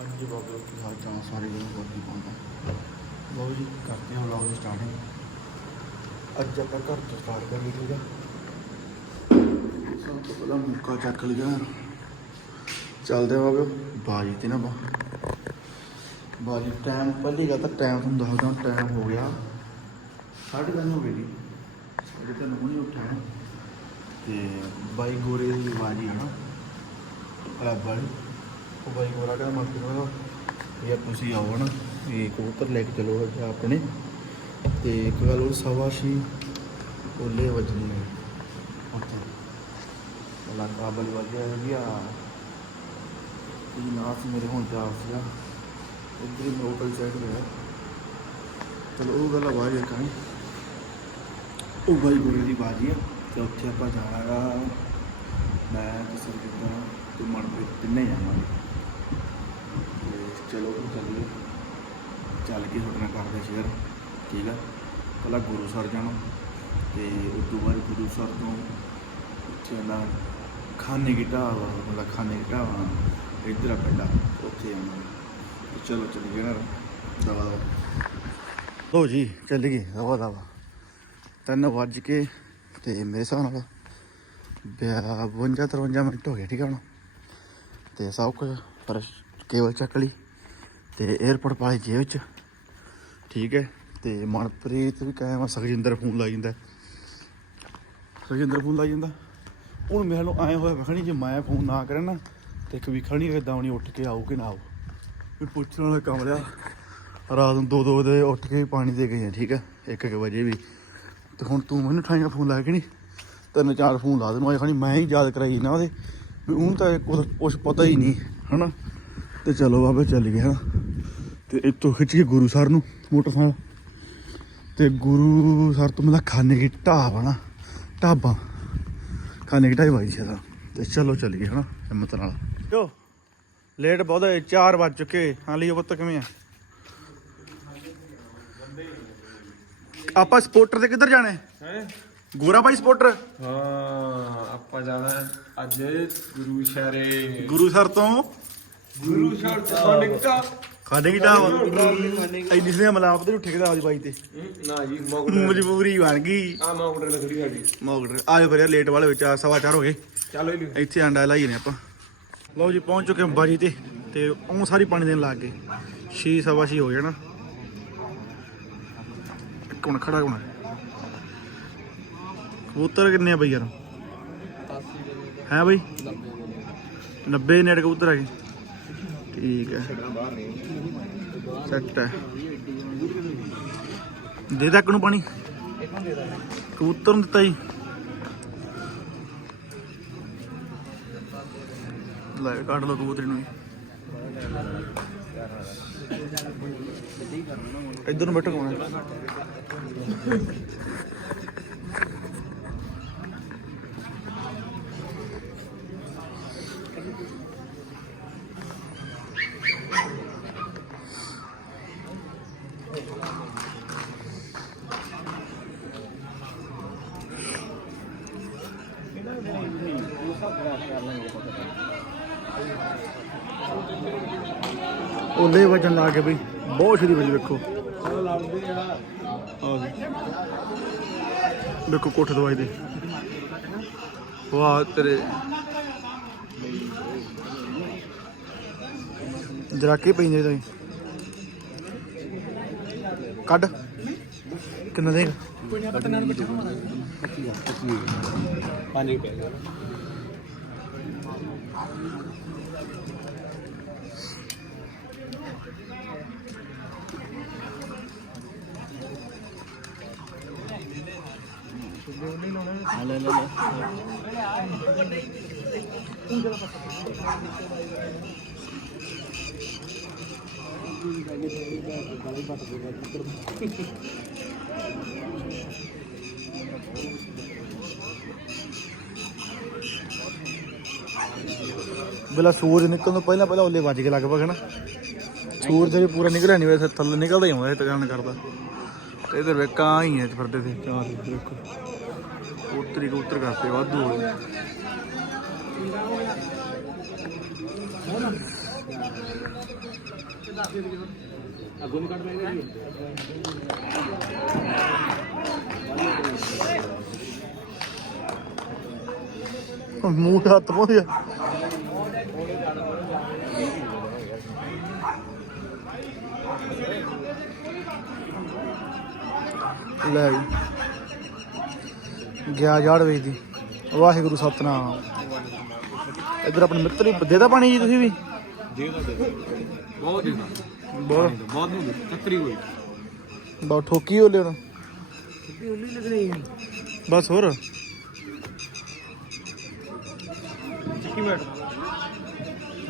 ਅੱਜ ਬਾਬੇ ਕੀ ਹਾਲ ਚਾਲ ਸਾਰੇ ਨੂੰ ਹੋਰ ਪਾਉਂਦਾ ਲਓ ਜੀ, ਕਰਦੇ ਹਾਂ ਵਲੌਗ ਦੀ ਸਟਾਰਟਿੰਗ ਅੱਜ ਆਪਾਂ ਘਰ ਤੋਂ ਸਟਾਰਟ ਕਰ ਠੀਕ ਸਭ ਤੋਂ ਪਹਿਲਾਂ ਮੁੱਕਾ ਚੱਕ ਲਿਆ ਚੱਲਦੇ ਆ ਬਾਬਾ, ਬਾਜੀ ਤੇ ਨਾ ਬਾ। ਬਾਜੀ ਟਾਈਮ ਪਹਿਲੀ ਗੱਲ ਤਾਂ ਟਾਈਮ ਤੁਹਾਨੂੰ ਦੱਸਦਾ ਟਾਈਮ ਹੋ ਗਿਆ। ਸਾਢੇ ਤਿੰਨ ਹੋ ਗਏ ਜੀ। ਸਾਢੇ ਤਿੰਨ ਨਹੀਂ ਉੱਠਿਆ ਨਾ ਤੇ ਬਾਈ ਗੋਰੇ ਦੀ ਬਾਜੀ ਹੈ ਨਾ। ਕਲੱਬ ਵਾਲੀ। ਉਹ ਬਾਈ ਗੋਰਾ ਕਹਿੰਦਾ ਮਤ ਕਰੋ ਯਾਰ ਤੁਸੀਂ ਆਓ ਨਾ ਇਹ ਕਬੂਤਰ ਲੈ ਕੇ ਚਲੋ ਆਪਣੇ। ਤੇ ਇੱਕ ਗੱਲ ਉਹ ਸਵਾਸ਼ੀ ਕੋਲੇ ਉਹਲੇ ਵੱਜਣੀ ਉੱਥੇ ਲਾ ਕਾਬਲ ਵਜਿਆ ਗਿਆ ਇਹ ਨਾਸ ਮੇਰੇ ਹੁਣ ਜਾ ਸੀਗਾ। ਇੱਧਰ ਹੀ ਹੋਟਲ ਸਾਈਡ ਗਿਆ ਚਲੋ, ਉਹ ਗੱਲ ਆਵਾਜ਼ ਕਰਾਂ ਉਹ ਬਾਈ ਗੋਰੇ ਦੀ ਬਾਜੀ ਆ, ਤੇ ਉੱਥੇ ਆਪਾਂ ਜਾਣਾਗਾ ਮੈਂ ਤੇ ਸਰਜਿੰਦਰ ਤੇ ਮਨਪ੍ਰੀਤ ਤਿੰਨੇ ਜਾਵਾਂਗੇ। ਚਲੋ ਹੁਣ ਚੱਲੀਏ। ਚੱਲ ਕੇ ਤੁਹਾਡੇ ਨਾਲ ਕਰਦੇ ਸ਼ੇਅਰ ਠੀਕ ਆ। ਪਹਿਲਾਂ ਗੁਰੂ ਸਰ ਜਾਣਾ ਤੇ ਉਸ ਤੋਂ ਬਾਅਦ ਗੁਰੂ ਸਰ ਤੋਂ ਉੱਥੇ ਆਉਣਾ ਖਾਨੇ ਕੀ ਢਾਬਾ ਮਤਲਬ ਖਾਨੇ ਕੀ ਢਾਬਾ ਇੱਧਰ ਆ ਪਿੰਡਾ, ਉੱਥੇ ਆਉਣਾ ਤੇ ਚਲੋ ਚੱਲੀਏ ਨਾ, ਦਵਾ ਦਵਾ। ਲੋ ਜੀ ਚੱਲ ਗਏ ਦਵਾ ਦਵਾ। ਤਿੰਨ ਵੱਜ ਕੇ ਤੇ ਮੇਰੇ ਹਿਸਾਬ ਨਾਲ 52 53 ਮਿੰਟ ਹੋ ਗਏ, ਠੀਕ ਹੈ ਹੁਣ। ਤੇ ਸਭ ਕੁਝ ਪਰ ਕੇਵਲ ਚੱਕ ਲਈ। ਤੇ 에어ਪੋਰਟ ਪਾਲੇ ਜੇਬ 'ਚ। ਠੀਕ ਹੈ, ਤੇ ਮਨਪ੍ਰੀਤ ਵੀ ਕਾਇਮ ਆ, ਸੁਖਜਿੰਦਰ ਫੋਨ ਲਾਈ ਜਾਂਦਾ। ਸੁਖਜਿੰਦਰ ਫੋਨ ਲਾਈ ਜਾਂਦਾ। ਹੁਣ ਮੇਰੇ ਨੂੰ ਐ ਹੋਇਆ ਵਖਣੀ ਜੇ ਮੈਂ ਫੋਨ ਨਾ ਕਰਾਂ ਨਾ, ਤੇ ਇੱਕ ਵੀ ਨਹੀਂ ਕਿਦਾਂ ਹੁਣੀ, ਉੱਠ ਕੇ ਆਊ ਕਿ ਨਾ ਆਊ ਵੀ ਪੁੱਛਣ ਵਾਲਾ ਕੰਮ ਲਿਆ। ਰਾਤ ਨੂੰ 2-2 ਵਜੇ ਉੱਠ ਕੇ ਪਾਣੀ ਦੇ ਗਏ ਠੀਕ ਹੈ 1-1 ਵਜੇ ਵੀ। ਤੇ ਹੁਣ ਤੂੰ ਮੈਨੂੰ ਠਾਈਆਂ ਫੋਨ ਲਾ ਕੇ ਨਹੀਂ ਤਿੰਨ ਚਾਰ ਫੋਨ ਲਾ ਦੇਣਾ ਖਾਣੀ ਮੈਂ ਹੀ ਯਾਦ ਕਰਾਈ ਨਾ ਉਹਦੇ। ਵੀ ਉਹਨੂੰ ਤਾਂ ਕੁਛ ਕੁਛ ਪਤਾ ਹੀ ਨਹੀਂ, ਹਨਾ। ਤੇ ਚਲੋ ਬਾਬੇ ਚੱਲ ਗਏ, ਹਨਾ। ਤੇ ਇੱਥੋਂ ਖਿੱਚ ਕੇ ਗੁਰੂ ਸਰ ਨੂੰ ਮੋਟਰਸਾਈਕਲ। ਤੇ ਗੁਰੂ ਸਰ ਤੋਂ ਮਤਲਬ ਖਾਨੇ ਕੀ ਢਾਬਾ ਨਾ ਢਾਬਾ। ਖਾਨੇ ਕੀ ਢਾਬਾ ਜੀ ਦਾ ਤੇ। ਚਲੋ ਚੱਲ ਗਏ ਹਨਾ ਹਿੰਮਤ ਨਾਲ। ਜੋ ਲੇਟ ਬਹੁਤ ਹੈ 4 ਵੱਜ ਚੁੱਕੇ। ਹਾਂ ਲਈ ਪੁੱਤ ਕਿਵੇਂ ਆ? ਆਪਾਂ ਸਪੋਰਟਰ ਤੇ ਕਿੱਧਰ ਜਾਣਾ ਹੈ? ਗੋਰਾ ਭਾਈ ਸਪੋਰਟਰ? ਹਾਂ ਆਪਾਂ ਜਾਣਾ ਅੱਜ ਗੁਰੂ ਸ਼ਹਿਰੇ। ਗੁਰੂ ਸਰ ਤੋਂ ਗੁਰੂ ਸ਼ਹਿਰ ਤੋਂ ਨਿਕਾ। ਖਾਣੇ ਕੀ ਢਾਬਾ? ਐਡੀ ਸੇ ਮਲਾਪ ਤੇ ਉੱਠੇ ਕਿਦਾ ਆਜ ਬਾਈ ਤੇ? ਨਾ ਜੀ ਮੌਕਟਰ ਮਜਬੂਰੀ ਬਣ ਗਈ। ਆ ਮੌਕਟਰ ਲੱਗੀ ਸਾਡੀ। ਮੌਕਟਰ ਆਜੋ ਫਿਰ ਯਾਰ ਲੇਟ ਵਾਲੇ ਵਿੱਚ ਆ ਸਵਾ ਚਾਰ ਹੋ ਗਏ। ਚਲੋ ਇੱਥੇ ਆਂਡਾ ਲਾਈ ਨੇ ਆਪਾਂ। ਲਓ ਜੀ ਪਹੁੰਚ ਚੁੱਕੇ ਹਾਂ ਬਾਜੀ ਤੇ। ਤੇ ਉਹ ਸਾਰੀ ਪਾਣੀ ਦੇਣ ਲੱਗ ਗਏ। ਛੇ ਸਵਾ ਛੇ ਹੋ ਜਾਣਾ ਇੱਕ ਮਿੰਟ ਖੜਾ ਹੋਣਾ। ਕਬੂਤਰ ਕਿੰਨੇ ਆ ਬਈ ਯਾਰ? ਹੈ ਬਈ? 90 ਨੇੜ ਕਬੂਤਰ ਹੈਗੇ। ਠੀਕ ਹੈ। ਸੈੱਟ ਹੈ। ਦੇ ਤੱਕ ਨੂੰ ਪਾਣੀ। ਕਬੂਤਰ ਨੂੰ ਦਿੱਤਾ ਜੀ। ਲੈ ਕੱਢ ਲਓ ਕਬੂਤਰੀ ਨੂੰ ਇੱਧਰ ਨੂੰ ਬੈਠੋ। ਕੌਣ ਉਹਲੇ ਵਜਨ ਲਾ ਕੇ ਬਈ, ਬਹੁਤ ਛੇਤੀ ਵਜ ਵੇਖੋ। ਲੜਦੇ ਦੇਖੋ ਕੋਠੇ ਦਵਾਈ ਦੇ। ਵਾਹ, ਤੇਰੇ। ਜਰਾਕੇ ਪੈਂਦੇ ਤਾਂ ਕੱਢ। ਕਿੰਨਾ ਦੇ ਪੰਜ ਰੁਪਏ ਲੈ ਲੈ ਬਲਾ ਸੂਰਜ ਨਿਕਲਣ ਤੋਂ ਪਹਿਲਾਂ ਪਹਿਲਾਂ ਉਹਲੇ ਵੱਜ ਕੇ ਲਗਭਗ ਹੈ ਨਾ ਸੂਰਜ ਜੇ ਪੂਰਾ ਨਿਕਲਿਆ ਨਹੀਂ ਵੈਸੇ, ਥੱਲੇ ਨਿਕਲਦਾ ਹੀ ਹੁੰਦਾ ਇਹ ਤਗਾਨ ਕਰਦਾ। ਤੇ ਇਧਰ ਵੇ ਕਾਂ ਹੀ ਹੈ ਫਿਰਦੇ ਤੇ ਚਾਰ ਦੇਖੋ ਉਤਰੀ ਉਤਰ ਕਰਤੇ ਵਾਧੂ ਹੋ ਅੱਗੋਂ ਨਹੀਂ ਕੱਢ ਲੈਂਦੇ ਜੀ ਮੂੰਹ ਹੱਥ ਪਾਉਂਦੇ ਲੈ ਗਿਆ ਜਾੜ ਵੇਚਦੀ ਵਾਹਿਗੁਰੂ ਸਤਨਾਮ। ਇੱਧਰ ਆਪਣੇ ਮਿੱਤਰ ਹੀ ਦੇਦਾ ਪਾਣੀ ਜੀ ਤੁਸੀਂ ਵੀ। ਦੇ ਦੋ ਦੇ। ਦਿਓ। ਬਹੁਤ ਦੇ ਦੋ ਬਹੁਤ। ਬਹੁਤ ਨਹੀਂ ਚੱਤਰੀ ਹੋਈ। ਬਹੁਤ ਠੋਕੀ ਲੱਗਣੀ ਬਸ ਹੋਰ। ਚਿੱਕੀ ਮੈਟ?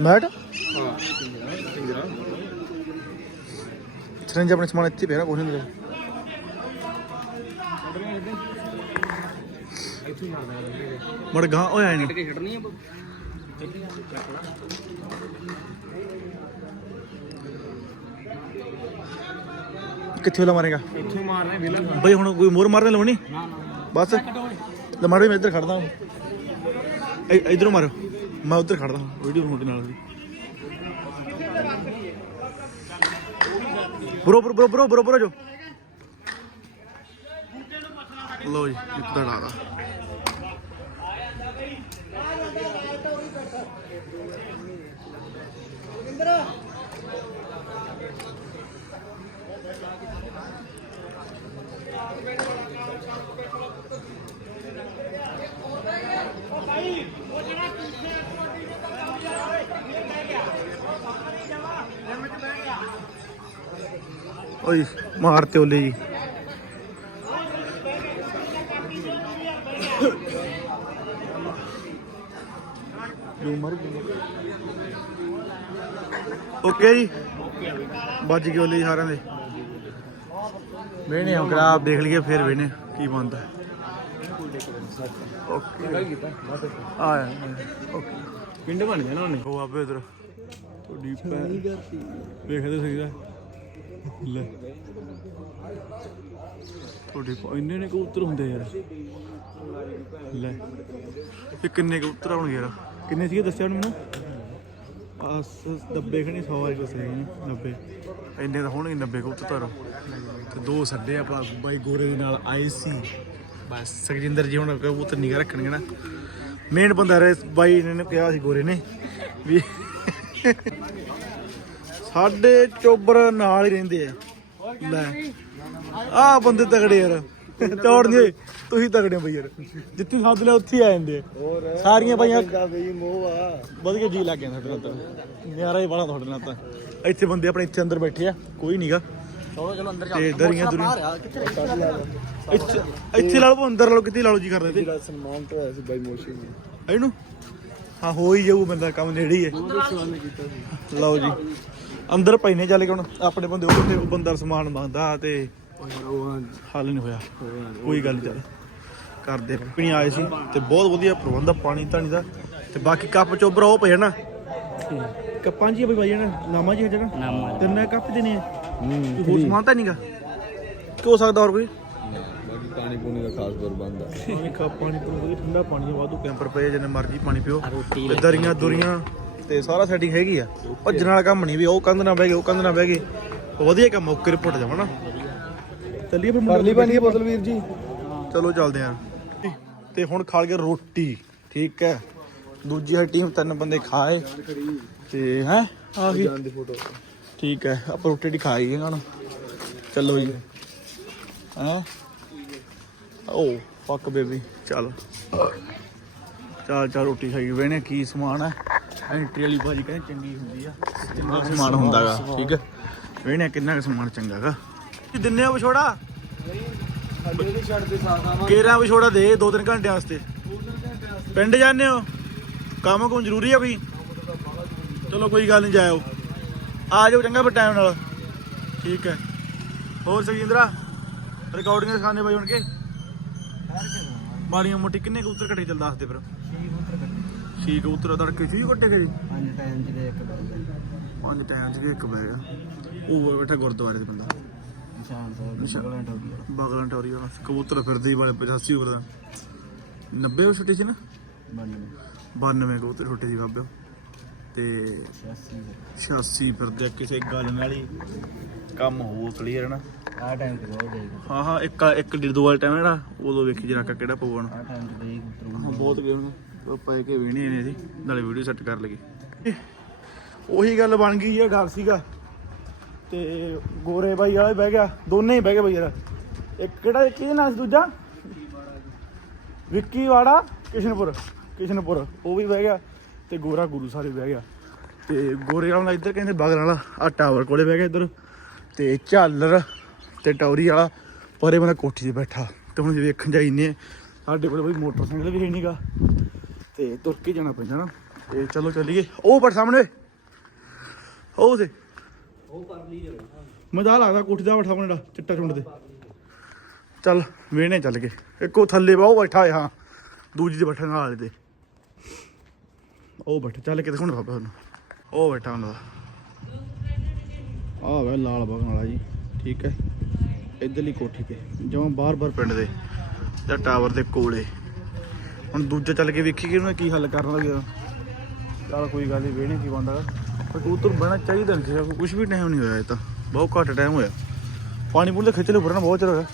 ਮੈਟ? ਹਾਂ ਸਿੰਗਰਾ ਸਰੰਜ ਆਪਣੇ ਸਮਾਨ ਇੱਥੇ ਪਿਆ ਨਾ ਕੋਈ ਨਹੀਂ ਇੱਥੇ ਮਾਰਦਾ ਮੜ ਗਾਂ ਹੋਇਆ ਨਹੀਂ ਕੇ ਛੱਡਣੀ ਆ ਕਿੱਥੇ ਵਾਲਾ ਮਾਰੇਗਾ? ਇੱਥੇ ਮਾਰਨਾ ਵੇਲਾ ਬਈ ਹੁਣ ਕੋਈ ਮੋਰ ਮਾਰਨੇ ਲਾਉਣੀ ਨਾ ਨਾ ਬਸ। ਲੈ ਮਾਰੋ ਮੈਂ ਇੱਧਰ ਖੜਦਾ ਹਾਂ ਇੱਧਰੋਂ ਮਾਰੋ। ਮੈਂ ਉੱਧਰ ਖੜਦਾ ਹਾਂ ਵੀਡੀਓ ਤੁਹਾਡੇ ਨਾਲ ਦੀ ਬਰੋ ਬਰੋ ਬਰੋ ਬਰੋ ਬਰੋ ਬਰੋ ਜੋ। ਲੋ ਜੀ ਇੱਕ ਤਾਂ ਡਾਦਾ ਓਏ ਮਾਰਤੇ ਓਲੇ ਜੀ। ਓਕੇ ਜੀ। ਵੱਜ ਗਏ ਓਲੇ ਸਾਰਿਆਂ ਦੇ। ਵੇਣੇ ਕਰਾ ਆਪ ਦੇਖ ਲਈਏ ਫਿਰ ਵੇਣੇ ਕੀ ਬਣਦਾ। ਓਕੇ। ਆ ਓਕੇ। ਪਿੰਡ ਬਣ ਜਾਣਾ ਉਹਨੇ। ਉਹ ਆਪੇ ਇਧਰ। ਤੁਹਾਡੀ ਭੈਣ ਵੇਖਦੇ ਸਹੀ ਦਾ। ਲੈ। ਤੁਹਾਡੇ ਇੰਨੇ ਨੇ ਕਬੂਤਰ ਹੁੰਦੇ ਯਾਰ। ਲੈ। ਇਹ ਕਿੰਨੇ ਕਬੂਤਰ ਹੋਣਗੇ ਯਾਰ? ਕਿੰਨੇ ਸੀਗੇ ਦੱਸਿਆ ਉਹਨੇ ਮੈਨੂੰ? 90 ਖਣੀ 100 ਵਾਰੀ ਦੱਸਿਆ ਨੇ 90 ਇੰਨੇ ਤਾਂ ਹੋਣਗੇ 90 ਕਬੂਤਰ ਤੇ ਦੋ ਛੱਡੇ ਆਪਣਾ ਬਾਈ ਗੋਰੇ ਦੇ ਨਾਲ ਆਏ ਸੀ। ਬਸ ਸੁਖਜਿੰਦਰ ਜੀ ਹੁਣ ਕਬੂਤਰ ਨਿਗਾ ਰੱਖਣਗੇ ਨਾ। ਮੇਨ ਬੰਦਾ ਰੇ ਬਾਈ ਨੇ ਕਿਹਾ ਸੀ ਗੋਰੇ ਨੇ ਵੀ ਸਾਡੇ ਚੋਬਰ ਨਾਲ ਹੀ ਰਹਿੰਦੇ ਆ। ਲੈ। ਆਹ ਬੰਦੇ ਤਗੜੇ ਯਾਰ। ਤੋੜਨਗੇ ਤੁਸੀਂ ਤਗੜੇ ਹੋ ਬਈ ਯਾਰ। ਜਿੱਥੇ ਸੱਦ ਲਿਆ ਉੱਥੇ ਆ ਜਾਂਦੇ ਆ। ਸਾਰੀਆਂ ਬਾਈਆਂ ਬਈ ਮੋਹ ਆ। ਵਧੀਆ ਜੀ ਲੱਗ ਜਾਂਦਾ ਫਿਰ ਤਾਂ ਨਿਆਰਾ ਹੀ ਬੜਾ ਤੁਹਾਡੇ ਨਾਲ ਤਾਂ। ਇੱਥੇ ਬੰਦੇ ਆਪਣੇ ਇੱਥੇ ਅੰਦਰ ਬੈਠੇ ਆ ਕੋਈ ਨਹੀਂਗਾ ਚਲੋ ਚਲੋ ਅੰਦਰ ਤੇ ਦਰੀਆਂ ਦੁਰੀਆਂ। ਇੱਥੇ ਇੱਥੇ ਲਾ ਲਓ ਅੰਦਰ ਲਾ ਲਓ ਕਿਤੇ ਲਾ ਲਓ ਜੀ ਕਰਦੇ ਤੇ। ਸਨਮਾਨ ਤੋਂ ਹੋਇਆ ਸੀ ਬਾਈ ਮੋਸ਼ੀ ਨੇ। ਇਹਨੂੰ? ਹਾਂ ਹੋ ਹੀ ਜਾਊ ਬੰਦਾ ਕੰਮ ਨੇੜੇ ਹੀ ਹੈ। ਉਹਦੇ ਸਵਾਲ ਨੇ ਕੀਤਾ ਸੀ। ਲਓ ਜੀ। ਅੰਦਰ ਪਈ ਨੇ ਚੱਲ ਕੇ ਹੁਣ ਆਪਣੇ ਬੰਦੇ ਉਹ ਤੇ ਬੰਦਾ ਸਮਾਨ ਮੰਗਦਾ ਤੇ ਉਹ ਹੱਲ ਨਹੀਂ ਹੋਇਆ। ਕੋਈ ਗੱਲ ਨਹੀਂ। ਚੱਲ ਕਰਦੇ ਪੀਣੀ ਆਏ ਸੀ ਤੇ ਬਹੁਤ ਵਧੀਆ ਪ੍ਰਬੰਧ ਆ ਪਾਣੀ ਧਾਣੀ ਦਾ। ਤੇ ਬਾਕੀ ਕੱਪ ਚੋਬਰ ਉਹ ਪਏ ਨਾ। ਕੱਪਾਂ ਜੀ ਬਈ ਬਾਈ ਨਾ ਨਾਮਾ ਜੀ ਜਿਹੜਾ? ਨਾਮਾ ਤਿੰਨ ਕੱਪ ਦੇਣੇ ਆ। ਕੋਈ ਹੋਰ ਸਮਾਨ ਤਾਂ ਨਹੀਂਗਾ? ਕੀ ਹੋ ਸਕਦਾ ਹੋਰ ਕੋਈ? ਬਾਕੀ ਪਾਣੀ ਪੂਣੀ ਦਾ ਖਾਸ ਪ੍ਰਬੰਧ ਆ। ਪਾਣੀ ਕੱਪ ਪਾਣੀ ਵਧੀਆ ਠੰਡਾ ਪਾਣੀ ਆ ਵਾਧੂ ਕੈਂਪਰ ਪਏ ਜਿੰਨੇ ਮਰਜ਼ੀ ਪਾਣੀ ਪੀਓ। ਤੇ ਦਰੀਆਂ ਦੁਰੀਆਂ ਤੇ ਸਾਰਾ ਸੈਟਿੰਗ ਹੈਗੀ ਆ। ਭੱਜਣ ਵਾਲਾ ਕੰਮ ਨਹੀਂ ਵੀ ਉਹ ਕੰਧ ਨਾ ਬਹਿ ਗਏ ਉਹ ਕੰਧ ਨਾ ਬਹਿ ਗਏ। ਵਧੀਆ ਕੰਮ ਓਕੇ ਰਿਪੋਰਟ ਜਾਵਾ ਨਾ। ਚੱਲੀਏ ਫਿਰ ਕਰ ਲਈ ਬਣੀ ਬੋਤਲ ਵੀਰ ਜੀ? ਚਲੋ ਚੱਲਦੇ ਆਂ। ਤੇ ਹੁਣ ਖਾ ਗਏ ਰੋਟੀ ਠੀਕ ਹੈ? ਦੂਜੀ ਸਾਡੀ ਟੀਮ ਤਿੰਨ ਬੰਦੇ ਖਾਏ। ਤੇ ਹੈ? ਆ ਗਈ। ਦੀ ਫੋਟੋ ਠੀਕ ਹੈ ਆਪਾਂ ਰੋਟੀ ਟੀ ਖਾਈ ਇਹਨਾਂ ਨੂੰ। ਚੱਲੋ ਜੀ। ਹੈ? ਓ ਫੱਕ ਬੇਬੀ ਚੱਲ। ਚੱਲ ਚੱਲ ਰੋਟੀ ਖਾਈ। ਵੇਣੇ ਕੀ ਸਮਾਨ ਹੈ। ਐਂਟਰੀ ਵਾਲੀ ਭਾਜੀ ਕਹਿੰਦੇ ਚੰਗੀ ਹੁੰਦੀ ਆ। ਚੰਗਾ ਸਮਾਨ ਹੁੰਦਾਗਾ ਠੀਕ ਹੈ? ਵੇਣੇ ਕਿੰਨਾ ਕੁ ਸਮਾਨ ਚੰਗਾਗਾ। ਦਿੰਨੇ ਆ ਵਿਛੋੜਾ? ਹਲੇ ਵੀ ਛੱਡ ਦੇ ਆਵਾ ਕੇਰਾ ਵਿਛੋੜਾ ਦੇ 2-3 ਘੰਟਿਆਂ ਵਾਸਤੇ। ਪਿੰਡ ਜਾਂਦੇ ਹੋ? ਕੰਮ ਕੋਈ ਜ਼ਰੂਰੀ ਆ ਕੋਈ? ਚਲੋ ਕੋਈ ਗੱਲ ਨਹੀਂ ਜਾਇਓ। ਆ ਜਾਓ ਚੰਗਾ ਫਿਰ ਟਾਈਮ ਨਾਲ। ਠੀਕ ਹੈ। ਹੋਰ ਸੁਖਜਿੰਦਰਾ ਰਿਕਾਰਡਿੰਗ ਖਾਣੇ ਬਾਈ ਹੁਣ ਕੇ? ਮਾੜੀਆਂ ਮੋਟੀ ਕਿੰਨੇ ਕਬੂਤਰ ਘਟੇ ਚੱਲ ਦੱਸ ਦੇ ਫਿਰ। ਛੇ ਕਬੂਤਰ ਤੜਕੇ ਚੂਹੀ ਕੱਟੇ ਗਏ ਪੰਜ ਟਾਈਮ ਦੇ ਇੱਕ ਬੰਦਾ ਪੰਜ ਟਾਈਮ ਚ ਇੱਕ ਬੈਗ ਉਹ ਬੈਠਾ ਗੁਰਦੁਆਰੇ ਦੇ ਬੰਦਾ। ਨਿਸ਼ਾਨ ਸਾਹਿਬ ਬਗਲਾਂ ਟੋਕੀ ਬਾਗਲਾਂ ਟੋਰੀ ਵਾਲਾ। ਕਬੂਤਰ ਫਿਰਦੇ ਹੀ ਬੜੇ 85 ਉਮਰ ਦਾ। 90 ਉਹ ਛੁੱਟੀ ਸੀ ਨਾ? ਬੰਨ 92 ਕਬੂਤਰ ਛੋਟੇ ਜੀ ਬਾਬੇ। ਤੇ 86 ਫਿਰਦੇ ਆ, ਕਿਸੇ ਗੱਲ ਨਾਲ ਹੀ ਕੰਮ ਹੋਊ ਕਲੀਅਰ ਨਾ। ਆ ਟਾਈਮ ਤੇ ਬਹੁਤ ਦੇਖ। ਹਾਂ ਹਾਂ ਇੱਕ ਇੱਕ ਡੇਢ ਦੋ ਵਾਲਾ ਟਾਈਮ ਜਿਹੜਾ ਉਦੋਂ ਵੇਖੀ ਜਰਾ ਕਿਹੜਾ ਪਊਣ ਆ ਟਾਈਮ ਤੇ ਦੇਖ ਉਤਰੂ ਹਾਂ ਬਹੁਤ ਗਏ ਉਹ ਪੈ ਕੇ ਵੇਣੇ ਨੇ ਜੀ। ਨਾਲੇ ਵੀਡੀਓ ਸੈੱਟ ਕਰ ਲਈਏ। ਉਹੀ ਗੱਲ ਬਣ ਗਈ ਇਹ ਗੱਲ ਸੀਗਾ। ਤੇ ਗੋਰੇ ਬਾਈ ਵਾਲਾ ਵੀ ਬਹਿ ਗਿਆ, ਦੋਨੇ ਹੀ ਬਹਿ ਗਏ ਬਾਈ ਯਾਰ। ਇੱਕ ਕਿਹੜਾ ਕੀ ਨਾਂ ਸੀ ਦੂਜਾ? ਵਿੱਕੀ ਵਾੜਾ ਕਿਸ਼ਨਪੁਰ ਕਿਸ਼ਨਪੁਰ, ਉਹ ਵੀ ਬਹਿ ਗਿਆ ਤੇ ਗੋਰਾ ਗੁਰੂ ਸਾਰੇ ਬਹਿ ਗਿਆ। ਤੇ ਗੋਰੇ ਵਾਲਾ ਇੱਧਰ ਕਹਿੰਦੇ ਬਗਲ ਵਾਲਾ ਆ ਟਾਵਰ ਕੋਲੇ ਬਹਿ ਗਿਆ ਇੱਧਰ। ਤੇ ਝਾਲਰ ਤੇ ਟੌਰੀ ਵਾਲਾ, ਪਰੇ ਬੰਦਾ ਕੋਠੀ ਤੇ ਬੈਠਾ। ਤੇ ਹੁਣ ਜੇ ਵੇਖਣ ਜਾਈਨੇ ਸਾਡੇ ਕੋਲ ਕੋਈ ਮੋਟਰਸਾਈਕਲ ਵੀ ਹੈ ਨਹੀਂਗਾ ਤੇ ਤੁਰ ਕੇ ਜਾਣਾ ਪੈਂਦਾ ਨਾ ਤੇ ਚਲੋ ਚੱਲੀਏ। ਉਹ ਪਰ ਸਾਹਮਣੇ। ਉਹ ਤੇ ਉਹ ਕਰ ਲਈ ਮਜ਼ਾ ਲੱਗਦਾ ਕੋਠੀ ਦਾ ਬੈਠਾ ਮੁੰਡਾ, ਚਿੱਟਾ ਚੁੰਡ ਤੇ। ਚੱਲ ਵੇਣੇ ਚੱਲ ਕੇ ਇੱਕੋ ਥੱਲੇ ਵਾ, ਉਹ ਬੈਠਾ ਹੈ ਹਾਂ। ਦੂਜੀ ਦੇ ਬੈਠਾ ਨਾਲ ਵਾਲੇ ਉਹ ਬੈਠਾ, ਚੱਲ ਕੇ ਦਿਖਾਉਣਾ ਬਾਬਾ ਉਹਨੂੰ। ਉਹ ਬੈਠਾ ਉਹਨਾਂ ਦਾ ਆਹ ਵੇ ਲਾਲ ਬਗਨ ਵਾਲਾ ਜੀ, ਠੀਕ ਹੈ। ਇਧਰਲੀ ਕੋਠੀ ਤੇ ਜਮਾਂ ਬਾਹਰ ਬਾਰ ਪਿੰਡ ਦੇ, ਜਾਂ ਟਾਵਰ ਦੇ ਕੋਲੇ। ਹੁਣ ਦੂਜਾ ਚੱਲ ਕੇ ਵੇਖੀ ਕਿ ਉਹਨੇ ਕੀ ਹੱਲ ਕਰਨ ਲੱਗਿਆ ਚੱਲ ਕੋਈ ਗੱਲ ਨਹੀਂ ਵੇਣੇ ਕੀ ਬੰਦਾ ਕਬੂਤਰ ਬਣਾ ਚਾਹੀਦਾ ਨਹੀਂ ਕੁਝ ਵੀ ਟਾਈਮ ਨਹੀਂ ਹੋਇਆ ਇਹ ਤਾਂ। ਬਹੁਤ ਘੱਟ ਟਾਈਮ ਹੋਇਆ। ਪਾਣੀ ਪੂਣੀ ਖਿੱਚ ਲੋ ਭਰਨਾ ਬਹੁਤ ਚਿਰ ਹੋਇਆ।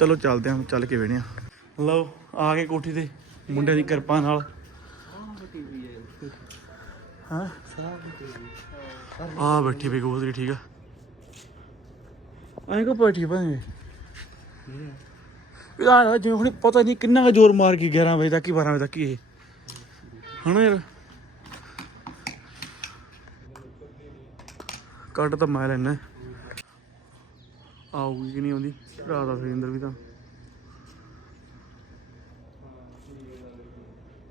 ਚਲੋ ਚੱਲਦੇ ਹਾਂ, ਚੱਲ ਕੇ ਵੇਣੇ ਆ ਲਓ, ਆ ਗਏ ਕੋਠੀ ਤੇ, ਮੁੰਡਿਆਂ ਦੀ ਕਿਰਪਾ ਨਾਲ। ਹਾਂ? ਆ ਬੈਠੀ ਵੀ ਕਬੂਤਰੀ, ਠੀਕ ਆ। ਐਂ ਕੋ ਬੈਠੀ ਭਾਵੇਂ ਯਾਰ ਜਿਵੇਂ ਹੁਣ ਪਤਾ ਨਹੀਂ ਕਿੰਨਾ ਕੁ ਜ਼ੋਰ ਮਾਰ ਕੇ 11 ਵਜੇ ਤੱਕ ਹੀ 12 ਵਜੇ ਤੱਕ ਹੀ ਇਹ। ਹਣਾ ਯਾਰ? ਕੱਟ ਤਾਂ ਮੈਂ ਲੈਣਾ ਆਊਗੀ ਕਿ ਨਹੀਂ ਆਉਂਦੀ? ਰਾਤ ਦਾ ਸੁਰਿੰਦਰ ਵੀ ਤਾਂ।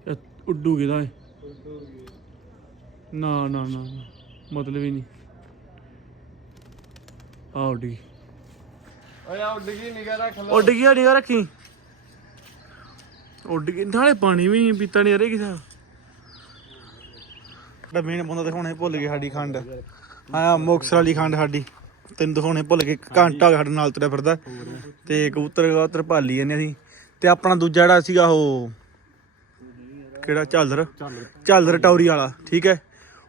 ਇਹ ਉੱਡੂ ਕਿਦਾ ਹੈ ਨਾ ਨਾ ਨਾ ਨਾ, ਮਤਲਬ ਹੀ ਨਹੀਂ। ਆ ਉੱਡ ਗਈ ਓਏ ਆ ਉੱਡ ਗਈ ਨਿਗਾ ਰੱਖ ਉੱਡ ਗਿਆ ਨਿਗਾ ਰੱਖੀ। ਉੱਡ ਗਈ ਨਾਲੇ ਪਾਣੀ ਵੀ ਨਹੀਂ ਪੀਤਾ ਨਹੀਂ ਅਰੇ ਕਿਸਾ ਦਾ। ਮੇਨ ਬੰਦਾ ਦਿਖਾਉਣੇ ਭੁੱਲ ਗਏ ਸਾਡੀ ਖੰਡ। ਆਇਆ ਮੁਕਸਰ ਵਾਲੀ ਖੰਡ ਸਾਡੀ। ਤੈਨੂੰ ਦਿਖਾਉਣੇ ਭੁੱਲ ਗਏ ਇੱਕ ਘੰਟਾ ਹੋ ਗਿਆ ਸਾਡੇ ਨਾਲ ਤੁਰਿਆ ਫਿਰਦਾ। ਤੇ ਕਬੂਤਰ ਕਬੂਤਰ ਭਾਲੀ ਜਾਂਦੇ ਅਸੀਂ। ਤੇ ਆਪਣਾ ਦੂਜਾ ਜਿਹੜਾ ਸੀਗਾ ਉਹ ਕਿਹੜਾ? ਝਾਲਰ। ਝਾਲਰ ਟੌਰੀ ਵਾਲਾ ਠੀਕ ਹੈ?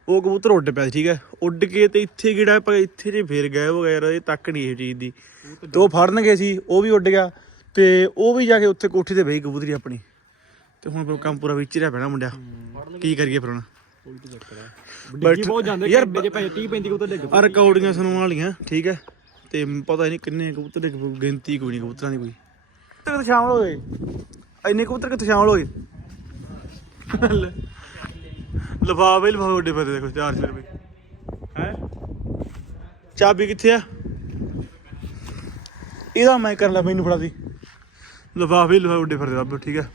ਉਹ ਕਬੂਤਰ ਉੱਡ ਪਿਆ ਸੀ, ਠੀਕ ਹੈ? ਉੱਡ ਕੇ ਤੇ ਇੱਥੇ ਕਿਹੜਾ ਪਰ ਇੱਥੇ ਜੇ ਫੇਰ ਗਏ ਵਗੈਰਾ ਇਹ ਤੱਕ ਨਹੀਂ ਇਹ ਚੀਜ਼ ਦੀ। ਤੇ ਉਹ ਫੜਨ ਗਏ ਸੀ ਉਹ ਵੀ ਉੱਡ ਗਿਆ। ਤੇ ਉਹ ਵੀ ਜਾ ਕੇ ਉੱਥੇ ਕੋਠੀ ਤੇ ਬਈ ਕਬੂਤਰੀ ਆਪਣੀ। ਤੇ ਹੁਣ ਕੰਮ ਪੂਰਾ ਵਿਚਰਿਆ ਪੈਣਾ ਮੁੰਡਿਆ। ਕੀ ਕਰੀਏ ਫਿਰ ਹੁਣ? ਡਿੱਗੀ ਬਹੁਤ ਜਾਂਦੇ ਯਾਰ ਘੰਟੇ ਚ 30 35 ਕਬੂਤਰ ਡਿੱਗ ਆ ਰਿਕਾਰਡਿੰਗਾਂ ਸੁਣਨ ਵਾਲੀਆਂ ਠੀਕ ਹੈ? ਤੇ ਪਤਾ ਨਹੀਂ ਕਿੰਨੇ ਕਬੂਤਰ ਦੀ ਗਿਣਤੀ ਕੋਈ ਨਹੀਂ ਕਬੂਤਰਾਂ ਦੀ ਕੋਈ। ਕਿੱਥੇ ਸ਼ਾਮਲ ਹੋਏ? ਇੰਨੇ ਕਬੂਤਰ ਕਿੱਥੇ ਸ਼ਾਮਲ ਹੋਏ? ਲਫਾਫੇ ਲਫਾਫੇ ਉੱਡੇ ਫਿਰਦੇ ਦੇਖੋ 400 ਰੁਪਏ। ਹੈ? ਚਾਬੀ ਕਿੱਥੇ ਆ? ਇਹਦਾ ਮੈਂ ਕਰ ਲਾ ਮੈਨੂੰ ਫੜਾ ਦੀ। ਲਫਾਫੇ ਲਫਾਫੇ ਉੱਡੇ ਫਿਰਦੇ ਬਾਬੇ ਠੀਕ ਹੈ?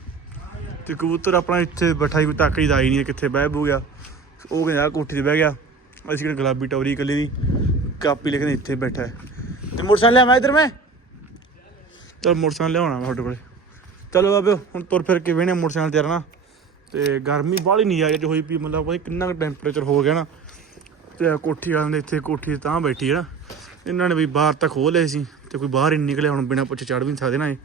ਤੇ ਕਬੂਤਰ ਆਪਣਾ ਇੱਥੇ ਬੈਠਾ ਹੀ ਕੋਈ ਤੱਕ ਹੀ ਦਾ ਹੀ ਨਹੀਂ ਕਿੱਥੇ ਬਹਿ ਬੂ ਗਿਆ। ਉਹ ਕਹਿੰਦਾ ਕੋਠੀ ਤੇ ਬਹਿ ਗਿਆ। ਅਸੀਂ ਕਿਹੜਾ ਗੁਲਾਬੀ ਟੌਰੀ ਇਕੱਲੀ ਦੀ ਕਾਪੀ ਲਿਖਦੇ ਇੱਥੇ ਬੈਠਾ ਹੈ। ਤੇ ਮੋਟਰਸਾਈਕਲ ਲਿਆ ਮੈਂ ਇਧਰ ਮੈਂ? ਚਲ ਮੋਟਰਸਾਈਕਲ ਲਿਆਉਣਾ ਮੈਂ ਤੁਹਾਡੇ ਕੋਲੇ। ਚਲੋ ਬਾਬੇ ਹੁਣ ਤੁਰ ਫਿਰ ਕੇ ਵੇਣੇ ਮੋਟਰਸਾਈਕਲ ਤੇ ਰਹਿਣਾ ਤੇ ਗਰਮੀ ਬਾਹਲੀ ਨਹੀਂ ਆਈ ਹੋਈ ਪਈ ਮਤਲਬ ਪਤਾ ਨੀ ਕਿੰਨਾ ਕੁ ਟੈਂਪਰੇਚਰ ਹੋ ਗਿਆ ਨਾ। ਤੇ ਕੋਠੀ ਵਾਲਿਆਂ ਦੇ ਇੱਥੇ ਕੋਠੀ ਤਾਂ ਬੈਠੀ ਹੈ ਨਾ। ਇਹਨਾਂ ਨੇ ਵੀ ਬਾਹਰ ਤੱਕ ਖੋਲ ਲਏ ਸੀ ਤੇ ਕੋਈ ਬਾਹਰ ਹੀ ਨਹੀਂ ਨਿਕਲਿਆ ਹੁਣ ਬਿਨਾਂ ਪੁੱਛੇ ਚੜ ਵੀ ਨਹੀਂ ਸਕਦੇ ਨਾ ਇਹ।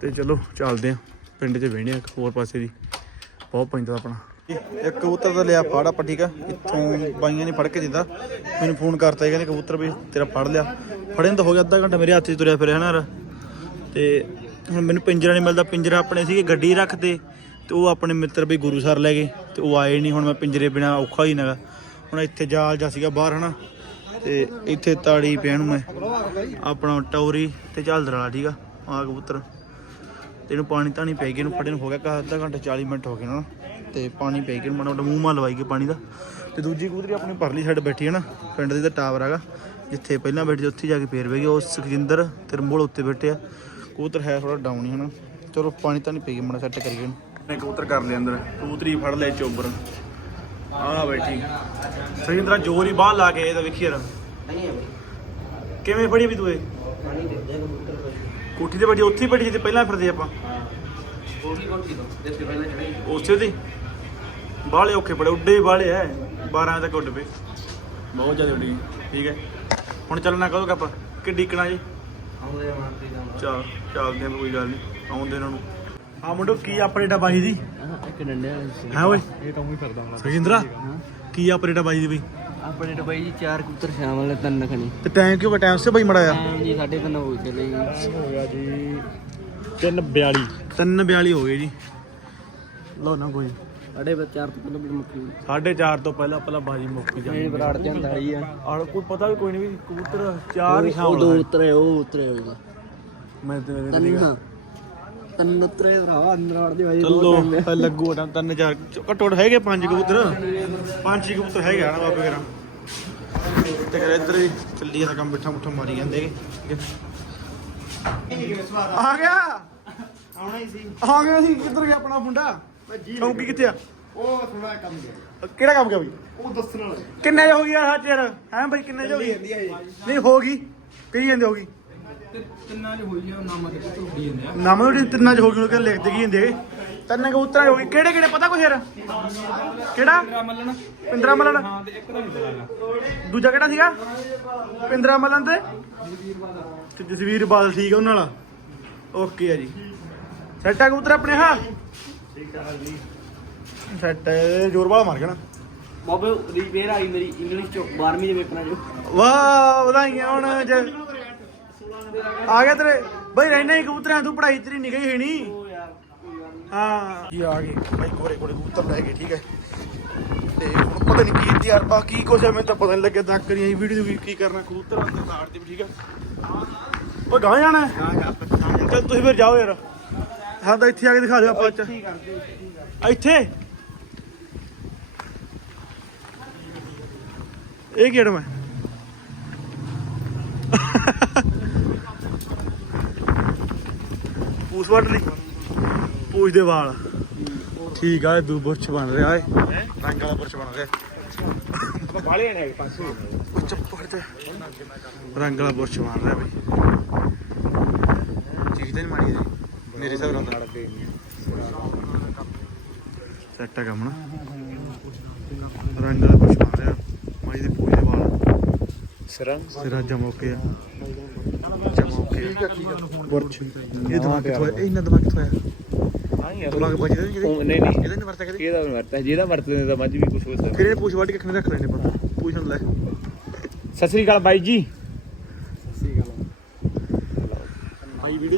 ਤੇ ਚਲੋ ਚੱਲਦੇ ਆ ਪਿੰਡ 'ਚ ਵੇਣੇ ਆ ਹੋਰ ਪਾਸੇ ਦੀ। ਬਹੁਤ ਪੈਂਦਾ ਆਪਣਾ। ਇੱਕ ਕਬੂਤਰ ਤਾਂ ਲਿਆ ਫੜ ਆਪਾਂ, ਠੀਕ ਆ? ਇੱਥੋਂ ਬਾਈਆਂ ਨੇ ਫੜ ਕੇ ਦਿੱਤਾ ਮੈਨੂੰ ਫੋਨ ਕਰਤਾ ਇਹ ਕਹਿੰਦੇ ਕਬੂਤਰ ਵੀ ਤੇਰਾ ਫੜ ਲਿਆ। ਫੜਨ ਤਾਂ ਹੋ ਗਿਆ, ਅੱਧਾ ਘੰਟਾ ਮੇਰੇ ਹੱਥ 'ਚ ਤੁਰਿਆ ਫਿਰਿਆ ਹਨਾ ਯਾਰ। ਤੇ ਹੁਣ ਮੈਨੂੰ ਪਿੰਜਰਾ ਨਹੀਂ ਮਿਲਦਾ, ਪਿੰਜਰਾ ਆਪਣੇ ਸੀਗੇ, ਗੱਡੀ ਰੱਖਦੇ, ਤੇ ਉਹ ਆਪਣੇ ਮਿੱਤਰ ਵੀ ਗੁਰੂ ਸਰ ਲੈ ਗਏ, ਤੇ ਉਹ ਆਏ ਨਹੀਂ ਹੁਣ ਮੈਂ ਪਿੰਜਰੇ ਬਿਨਾ ਔਖਾ ਹੀ ਨਗਾ। ਹੁਣ ਇੱਥੇ ਜਾਲ ਜਾ ਸੀਗਾ ਬਾਹਰ ਹਨਾ, ਤੇ ਇੱਥੇ ਤਾੜੀ ਪਿਆ ਮੈਂ। ਆਪਣਾ ਟੌਰੀ ਤੇ ਝਾਲਦਰ ਵਾਲਾ ਠੀਕ ਆ ਆ ਕਬੂਤਰ। ਤੇ ਇਹਨੂੰ ਪਾਣੀ ਤਾਂ ਨਹੀਂ ਪੈ ਗਿਆ ਇਹਨੂੰ ਫੜੇ ਨੂੰ ਹੋ ਗਿਆ ਕਾ ਅੱਧਾ ਘੰਟਾ 40 ਮਿੰਟ ਹੋ ਗਏ ਨਾ। ਤੇ ਪਾਣੀ ਪੈ ਗਿਆ ਮਾੜਾ ਮੋਟਾ ਮੂੰਹ ਮਾ ਲਵਾਈ ਗਏ ਪਾਣੀ ਦਾ। ਤੇ ਦੂਜੀ ਕਬੂਤਰੀ ਆਪਣੀ ਪਰਲੀ ਸਾਈਡ ਬੈਠੀ ਹੈ ਨਾ ਪਿੰਡ ਦੀ ਤਾਂ ਟਾਵਰ ਹੈਗਾ ਜਿੱਥੇ ਪਹਿਲਾਂ ਬੈਠੀ ਉੱਥੇ ਜਾ ਕੇ ਫੇਰ ਬਹਿ ਗਈ ਉਹ ਸੁਖਜਿੰਦਰ ਤੇ ਰੰਬੋਲ ਉੱਤੇ ਬੈਠੇ ਆ। ਕਬੂਤਰ ਹੈ ਥੋੜਾ ਡਾਊਨ ਹੀ ਹਨਾ ਚਲੋ ਪਾਣੀ ਤਾਂ ਨਹੀਂ ਪਈ ਗਿਆ ਮਾੜਾ ਸੈੱਟ ਕਰੀਏ ਇਹਨੂੰ ਨੇ ਕਬੂਤਰ ਕਰ ਲਿਆ ਅੰਦਰ। ਕਬੂਤਰੀ ਫੜ ਲੈ ਚੋਬਰ ਆ ਬੈਠੀ। ਸੁਖਜਿੰਦਰਾ ਜੋਰ ਹੀ ਬਾਹਰ ਲਾ ਕੇ ਇਹ ਤਾਂ ਵੇਖੀ ਯਾਰ। ਨਹੀਂ ਹੈ ਬਈ। ਕਿਵੇਂ ਫੜੀ ਵੀ ਤੂੰ ਇਹ? ਪਾਣੀ ਦੇ ਦੇ ਕਬੂਤਰ ਕੋਈ। ਕੋਠੀ ਤੇ ਬੈਠੀ ਉੱਥੇ ਹੀ ਬੈਠੀ ਜਿੱਥੇ ਪਹਿਲਾਂ ਫਿਰਦੇ ਆਪਾਂ। ਹਾਂ। ਕੋਠੀ ਕੋਠੀ ਤੋਂ ਦੇ ਤੇ ਪਹਿਲਾਂ ਚੜਾਈ ਉਸੇ ਦੀ? ਬਾਹਲੇ ਔਖੇ ਬੜੇ ਉੱਡੇ ਹੀ ਬਾਹਲੇ ਐ। 12 ਵਜੇ ਤੱਕ ਉੱਡ ਪਏ। ਬਹੁਤ ਜ਼ਿਆਦਾ ਉੱਡੀ। ਠੀਕ ਹੈ ਹੁਣ ਚੱਲਣਾ ਕਦੋਂ ਆਪਾਂ? ਕਿ ਡੀਕਣਾ ਜੀ? ਆਉਂਦੇ ਚਲ ਚੱਲਦੇ ਆਂ ਕੋਈ ਗੱਲ ਨਹੀਂ ਆਉਂਦੇ ਇਹਨਾਂ ਨੂੰ। ਆ ਮੁੰਡੋ ਕੀ ਆਪਣੇ ਡੱਬਾ ਜੀ ਦੀ? ਹਾਂ ਇੱਕ ਡੰਡੇ ਵਾਲੀ ਹੈ ਓਏ? ਇਹ ਕੰਮ ਹੀ ਕਰਦਾ ਹੁੰਦਾ। ਸੁਖਿੰਦਰਾ? ਕੀ ਆਪਰੇਟ ਆ ਬਾਈ ਦੀ ਬਈ? ਆਪਣੇ ਡਬਾਈ ਜੀ ਚਾਰ ਕਬੂਤਰ ਸ਼ਾਮਲ ਨੇ ਤਿੰਨ ਖਣੀ। ਤੇ ਟਾਈਮ ਕਿਉਂ ਟਾਈਮ ਸੇ ਬਾਈ ਮੜਾ ਆ ਟਾਈਮ ਜੀ 3:30 ਹੋ ਚਲੇ ਜੀ। ਹੋ ਗਿਆ ਜੀ। 342 3:42 ਹੋ ਗਏ ਜੀ। ਲਓ ਨਾ ਕੋਈ। ਸਾਡੇ ਬੱਚੇ ਚਾਰ ਤੋਂ ਪਹਿਲਾਂ ਮੁੱਕੀ 4:30 ਤੋਂ ਪਹਿਲਾਂ ਪਹਿਲਾਂ ਬਾਜੀ ਮੁੱਕ ਜਾਂਦੀ ਇਹ ਬਰਾੜ ਤੇ ਅੰਦਾਈ ਆ। ਆਹ ਕੋਈ ਪਤਾ ਵੀ ਕੋਈ ਨਹੀਂ ਵੀ ਕਬੂਤਰ ਚਾਰ ਹੀ ਉਹ ਦੋ ਉਤਰੇ ਉਹ ਉਤਰੇ ਹੋਏਗਾ ਮੈਂ ਤੇ ਤਿੰਨ ਤਿੰਨ ਉਤਰੇ ਭਰਾਵਾ ਅੰਦਰ ਵੜਦੇ ਭਾਈ ਚੱਲੋ ਤਾਂ ਲੱਗੂ ਤਾਂ ਤਿੰਨ ਚਾਰ। ਘੱਟੋ ਘੱਟ ਹੈਗੇ ਪੰਜ ਕਬੂਤਰ। ਪੰਜ ਛੇ ਕਬੂਤਰ ਹੈਗੇ ਆ ਨਾ ਬਾਬੇ ਕਰਾਂ ਤੇ ਕਰ ਇੱਧਰ ਵੀ ਚੱਲੀ ਜਾਂਦਾ ਕੰਮ ਬਿਠਾ ਮੁੱਠਾ ਮਾਰੀ ਜਾਂਦੇ ਆ ਗਿਆ। ਆਉਣਾ ਹੀ ਸੀ। ਆ ਗਿਆ ਸੀ ਕਿੱਧਰ ਗਿਆ ਆਪਣਾ ਮੁੰਡਾ? ਚੌਂਕੀ ਕਿੱਥੇ ਆ? ਉਹ ਥੋੜਾ ਕੰਮ ਗਿਆ। ਕਿਹੜਾ ਕੰਮ ਗਿਆ ਬਈ? ਉਹ ਦੱਸਣ ਵਾਲਾ। ਕਿੰਨੇ ਚ ਹੋ ਗਈ ਯਾਰ ਹਾਂ ਚਿਰ ਹੈ ਬਈ ਕਿੰਨੇ ਚ ਹੋ ਗਈ? ਨਹੀਂ ਹੋ ਗਈ। ਕਹੀ ਜਾਂਦੇ ਹੋ ਗਈ। ਤਿੰਨਾਂ ਚ ਹੋਈ ਆ ਨਾਮ ਤੇ ਟੁੱਟੀ ਜਾਂਦੇ ਆ? ਨਾਮ ਉਹ ਤਿੰਨਾਂ ਚ ਹੋ ਗਈ ਉਹ ਕਿ ਲਿਖਦੇ ਕੀ ਹੁੰਦੇ ਤਿੰਨ ਕਬੂਤਰਾਂ ਚ ਹੋ ਗਈ। ਕਿਹੜੇ ਕਿਹੜੇ ਪਤਾ ਕੋਈ ਯਾਰ? ਕਿਹੜਾ? ਮੱਲਣ। ਪਿੰਦਰਾ ਮਲਣ। ਹਾਂ ਤੇ ਇੱਕ ਦਾ ਨਹੀਂ ਪਤਾ ਦੂਜਾ ਕਿਹੜਾ ਸੀਗਾ? ਪਿੰਦਰਾ ਮਲਣ ਤੇ? ਤੇ ਜਸਵੀਰ ਬਾਦਲ ਠੀਕ ਆ ਉਹਨਾਂ ਵਾਲਾ। ਓਕੇ ਆ ਜੀ। ਸੈੱਟ ਕਬੂਤਰ ਆਪਣੇ ਹਾਂ? ਠੀਕ ਆ ਜੀ ਸੈੱਟ ਜ਼ੋਰ ਵਾਲਾ ਮਾਰ ਗਿਆ ਨਾ। ਬਾਬੇ ਰਿਪੇਅਰ ਆਈ ਮੇਰੀ ਇੰਗਲਿਸ਼ ਚ 12ਵੀਂ ਦੇ ਪੇਪਰਾਂ ਚ। ਵਾਹ ਵਧਾਈਆਂ ਹੁਣ ਜੇ ਆ ਗਿਆ ਤੇਰੇ। ਬਈ ਰਹਿਣਾ ਹੀ ਕਬੂਤਰਾਂ ਤੂੰ ਪੜਾਈ ਤੇਰੀ ਨਿਕਲੀ ਹੈ ਨਹੀਂ। ਹਾਂ। ਇਹ ਆ ਗਏ ਬਾਈ ਕੋਰੇ ਕੋਰੇ ਕਬੂਤਰ ਲੈ ਗਏ ਠੀਕ ਹੈ। ਤੇ ਹੁਣ ਪਤਾ ਨਹੀਂ ਕੀ ਤਿਆਰ ਬਾ ਕੀ ਹੈ ਮੈਨੂੰ ਤਾਂ ਪਤਾ ਨਹੀਂ ਲੱਗਿਆ ਤਾਂ ਕਰੀ ਵੀਡੀਓ ਵੀ ਕੀ ਕਰਨਾ ਕਬੂਤਰ ਅੰਦਰ ਤਾੜ ਤੇ ਠੀਕ ਹੈ। ਉਹ ਗਾਂ ਜਾਣਾ ਹੈ? ਚੱਲ ਤੁਸੀਂ ਫਿਰ ਜਾਓ ਯਾਰ। ਹਾਂ ਤਾਂ ਇੱਥੇ ਆ ਕੇ ਦਿਖਾ ਦਿਓ ਆਪਾਂ। ਚ ਇੱਥੇ ਇਹ ਕਿਹੜਾ ਮੈਂ? ਪੂਛ ਵੱਢ ਲਈ ਪੂਛ ਦੇ ਵਾਲ। ਠੀਕ ਆ ਇਹ ਦੂ ਬੁਰਸ਼ ਬਣ ਰਿਹਾ ਏ। ਰੰਗ ਵਾਲਾ ਬੁਰਸ਼ ਬਣ ਰਿਹਾ ਬਾਲੇ ਨੇ ਪਾਸੇ। ਉਹ ਚੱਪੜ ਤੇ ਰੰਗ ਵਾਲਾ ਬੁਰਸ਼ ਬਣ ਰਿਹਾ ਬਈ। ਚੀਜ਼ ਤਾਂ ਨਹੀਂ ਮਾੜੀ ਇਹਦੀ ਮੇਰੇ ਹਿਸਾਬ ਨਾਲ ਤਾਂ। ਸੈੱਟ ਆ ਕੰਮ ਨਾ। ਰੰਗ ਬੁਰਸ਼ ਬਣ ਰਿਹਾ ਮਾਈ ਦੇ ਦੇ ਵਾਲ। ਸਿਰਾਂ? ਸਿਰਾ ਜਮੋਕੇ ਆ। ਜਮੋਕੇ ਬੁਰਸ਼ ਇਹ ਦਿਮਾਗ ਕਿੱਥੋਂ ਆਇਆ? ਇਹ ਇੰਨਾ ਦਿਮਾਗ ਕਿੱਥੋਂ ਆਇਆ? ਹਾਂ ਯਾਰ। ਦਿਮਾਗ ਬਚਦਾ ਨਹੀਂ ਨਹੀਂ ਨਹੀਂ। ਇਹਦਾ ਨਹੀਂ ਵਰਤਿਆ ਕਦੇ? ਇਹਦਾ ਵੀ ਵਰਤਾ ਜਿਹਦਾ ਵਰਤਦੇ ਤਾਂ ਮੱਝ ਵੀ ਕੁਝ ਹੋ ਸਕਦਾ। ਫਿਰ ਇਹਨੇ ਪੂਛ ਵੱਢ ਕੇ ਖਣੇ ਰੱਖ ਲੈਣੇ ਪਤਾ ਪੂਛ ਨੂੰ ਲੈ। ਸਤਿ ਸ੍ਰੀ ਅਕਾਲ ਬਾਈ ਜੀ।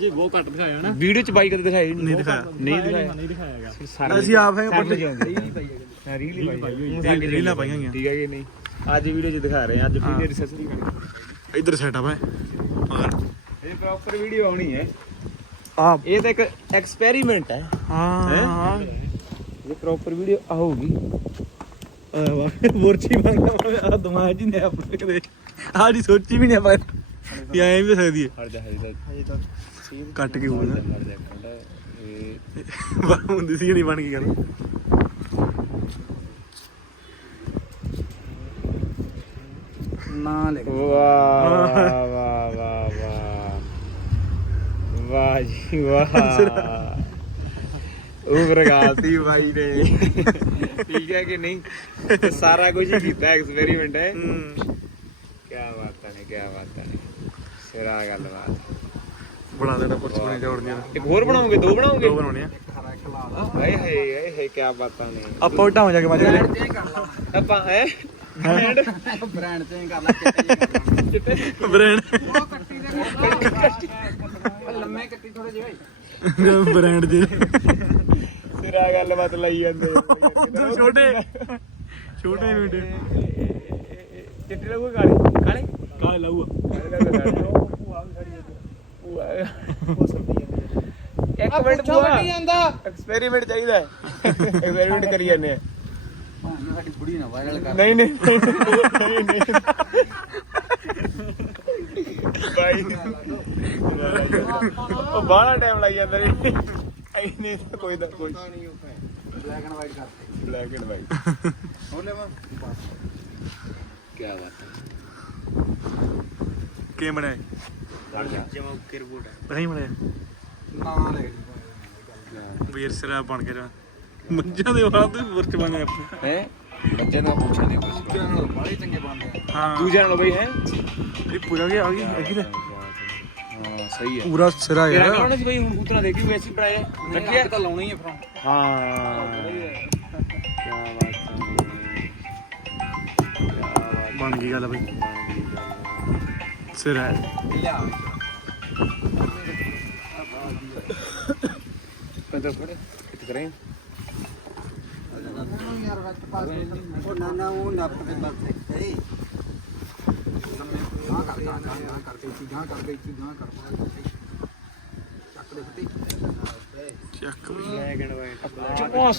ਵੀਡੀਓ ਚ ਬਹੁਤ ਘੱਟ ਦਿਖਾਇਆ ਨਾ ਵੀਡੀਓ ਚ ਬਾਈ ਕਦੇ ਦਿਖਾਈ ਨਹੀਂ ਦਿਖਾਇਆ। ਨਹੀਂ ਦਿਖਾਇਆ ਨਹੀਂ ਦਿਖਾਇਆਗਾ ਸਾਰੇ ਅਸੀਂ ਆਪ ਹੈ ਨਹੀਂ ਪਾਈ ਹਾਂ ਰੀਲ ਹੀ ਪਾਈ ਰੀਲ- ਪਾਈਆਂ ਹੋਈਆਂ। ਠੀਕ ਹੈ ਕਿ ਨਹੀਂ। ਅੱਜ ਵੀਡੀਓ ਚ ਦਿਖਾ ਰਹੇ ਹਾਂ। ਅੱਜ। ਵੀਡੀਓ ਸਤਿ ਸ੍ਰੀ ਅਕਾਲ ਇੱਧਰ ਸੈਟਅਪ ਹੈ। ਮਗਰ ਇਹ ਪ੍ਰੋਪਰ ਵੀਡੀਓ ਆਉਣੀ ਹੈ। ਆ ਇਹ ਤਾਂ ਇੱਕ ਐਕਸਪੈਰੀਮੈਂਟ ਹੈ। ਹਾਂ ਹਾਂ? ਇਹ ਪ੍ਰੋਪਰ ਵੀਡੀਓ ਆਊਗੀ। ਮੁਰਚੀ ਮੰਗਾ ਆ ਦਿਮਾਗ ਹੀ ਨਹੀਂ ਆਪਣੇ ਕਦੇ ਆ ਦੀ ਸੋਚੀ ਵੀ ਨਹੀਂ ਆਪਾਂ। ਇਹ ਐਂ ਵੀ ਹੋ ਸਕਦੀ ਹੈ। ਹਟ ਜਾ ਹਟ ਜਾ। ਕੱਟ ਕੇ ਹੋਣਾ ਹੁੰਦੀ ਸੀ ਨਹੀਂ ਬਣ ਗਈ ਗੱਲ। ਨਾ ਲੈ ਵਾਹ ਵਾਹ ਵਾਹ ਵਾਹ। ਵਾਹ ਜੀ ਵਾਹ। ਉਹ ਪ੍ਰਗਾਤੀ ਬਾਈ ਨੇ। ਠੀਕ ਹੈ ਕਿ ਨਹੀਂ? ਸਾਰਾ ਕੁਝ ਹੀ ਕੀਤਾ ਐਕਸਪੈਰੀਮੈਂਟ ਹੈ। ਕੀ ਬਾਤਾਂ ਨੇ ਕੀ ਬਾਤਾਂ ਨੇ। ਸਿਰਾ ਗੱਲਬਾਤ। ਬਣਾ ਦੇਣਾ ਬਣੇ ਜੋੜਨੀਆਂ ਇੱਕ ਹੋਰ ਬਣਾਉਂਗੇ ਦੋ ਬਣਾਉਂਗੇ ਦੋ ਬਣਾਉਣੇ ਆ। ਹਾਏ ਹਾਏ ਹਾਏ ਹਾਏ ਕੀ ਬਾਤਾਂ ਨੇ। ਆਪਾਂ ਉਟਾਵਾਂ ਜਾ ਕੇ ਮਾਜੇ ਬ੍ਰਾਂਡ ਚੇਂਜ ਕਰ ਲਾ। ਆਪਾਂ ਹੈ? ਬ੍ਰਾਂਡ ਚੇਂਜ ਕਰ ਲਾ ਚਿੱਟੇ ਜਿਹੇ ਕਰ ਲਾ। ਬ੍ਰਾਂਡ ਉਹ ਲੰਮੇ ਕੱਟੀ ਥੋੜੇ ਜਿਹੇ। ਬ੍ਰਾਂਡ ਦੇ ਸਿਰਾ ਗੱਲਬਾਤ ਲਈ ਜਾਂਦੇ ਛੋਟੇ। ਛੋਟੇ ਮਿੰਟੇ ਚਿੱਟੇ ਲੱਗੂ ਕਾਲੇ? ਕਾਲੇ? ਕਾਹ ਲਾਊਆ ਇੱਕ ਮਿੰਟ ਪੂਆ ਐਕਸਪੈਰੀਮੈਂਟ ਚਾਹੀਦਾ ਹੈ। ਐਕਸਪੈਰੀਮੈਂਟ ਕਰੀ ਜਾਂਦੇ ਆ। ਭਾਵੇਂ ਸਾਡੀ ਬੁੜੀ ਨਾ ਵਾਇਰਲ ਕਰ ਨਹੀਂ ਨਹੀਂ। ਨਹੀਂ ਨਹੀਂ ਬਾਈ। ਉਹ ਬਾਹਲਾ ਟਾਈਮ ਲੱਗ ਜਾਂਦਾ ਰੇ ਐਨੇ ਤਾਂ ਕੋਈ ਦਾ ਕੋਈ। ਬਲੈਕ ਐਂਡ ਵਾਈਟ ਕਰ ਬਲੈਕ ਐਂਡ ਵਾਈਟ ਹੋਰ ਲੈ ਮੈਂ ਕੀ ਬਾਤ ਕੀ ਬਣਿਆ ਜਮਾ ਕੇ ਰਿਪੋਰਟ ਹੈ ਨਹੀਂ ਬਣਿਆ। ਨਾ ਲੈ ਵੀਰ ਸਿਰਾ ਬਣ ਕੇ ਜਾ ਮੰਜਾਂ ਦੇ ਵਾਲਾ ਤੂੰ ਮੁਰਚ ਬਣ ਗਿਆ ਆਪਣਾ। ਹੈ? ਬੱਚੇ ਨੂੰ ਪੁੱਛਣ ਦੀ ਕੋਸ਼ਿਸ਼ ਚੈਨਲ ਬੜੇ ਚੰਗੇ ਬਣਦੇ ਆ। ਹਾਂ। ਤੂੰ ਜਾਣ ਲੋ ਬਈ ਹੈ? ਇਹ ਪੂਰਾ ਗਿਆ ਆ ਗਈ ਹੈਗੀ ਤੇ। ਹਾਂ ਸਹੀ ਹੈ ਪੂਰਾ ਸਿਰਾ ਤੇਰਾ ਯਾਰ ਕਹਣਾ ਸੀ ਬਈ? ਹੁਣ ਕੂਤਰਾ ਦੇਖੀ ਵੈਸੀ ਪੜਾਇਆ ਰੱਖਿਆ ਤਾਂ ਲਾਉਣਾ ਹੀ ਹੈ ਫਿਰ ਹਾਂ ਕੀ ਬਾਤ ਹੈ। ਬਣ ਗਈ ਗੱਲ ਬਈ। ਸਿਰ ਹੈ ਲਿਆ ਕੰਦਰ ਫੜੇ ਕਿੱਥੇ ਕਰੇ ਯਾਰ ਵਿੱਚ ਪਾ ਉਹ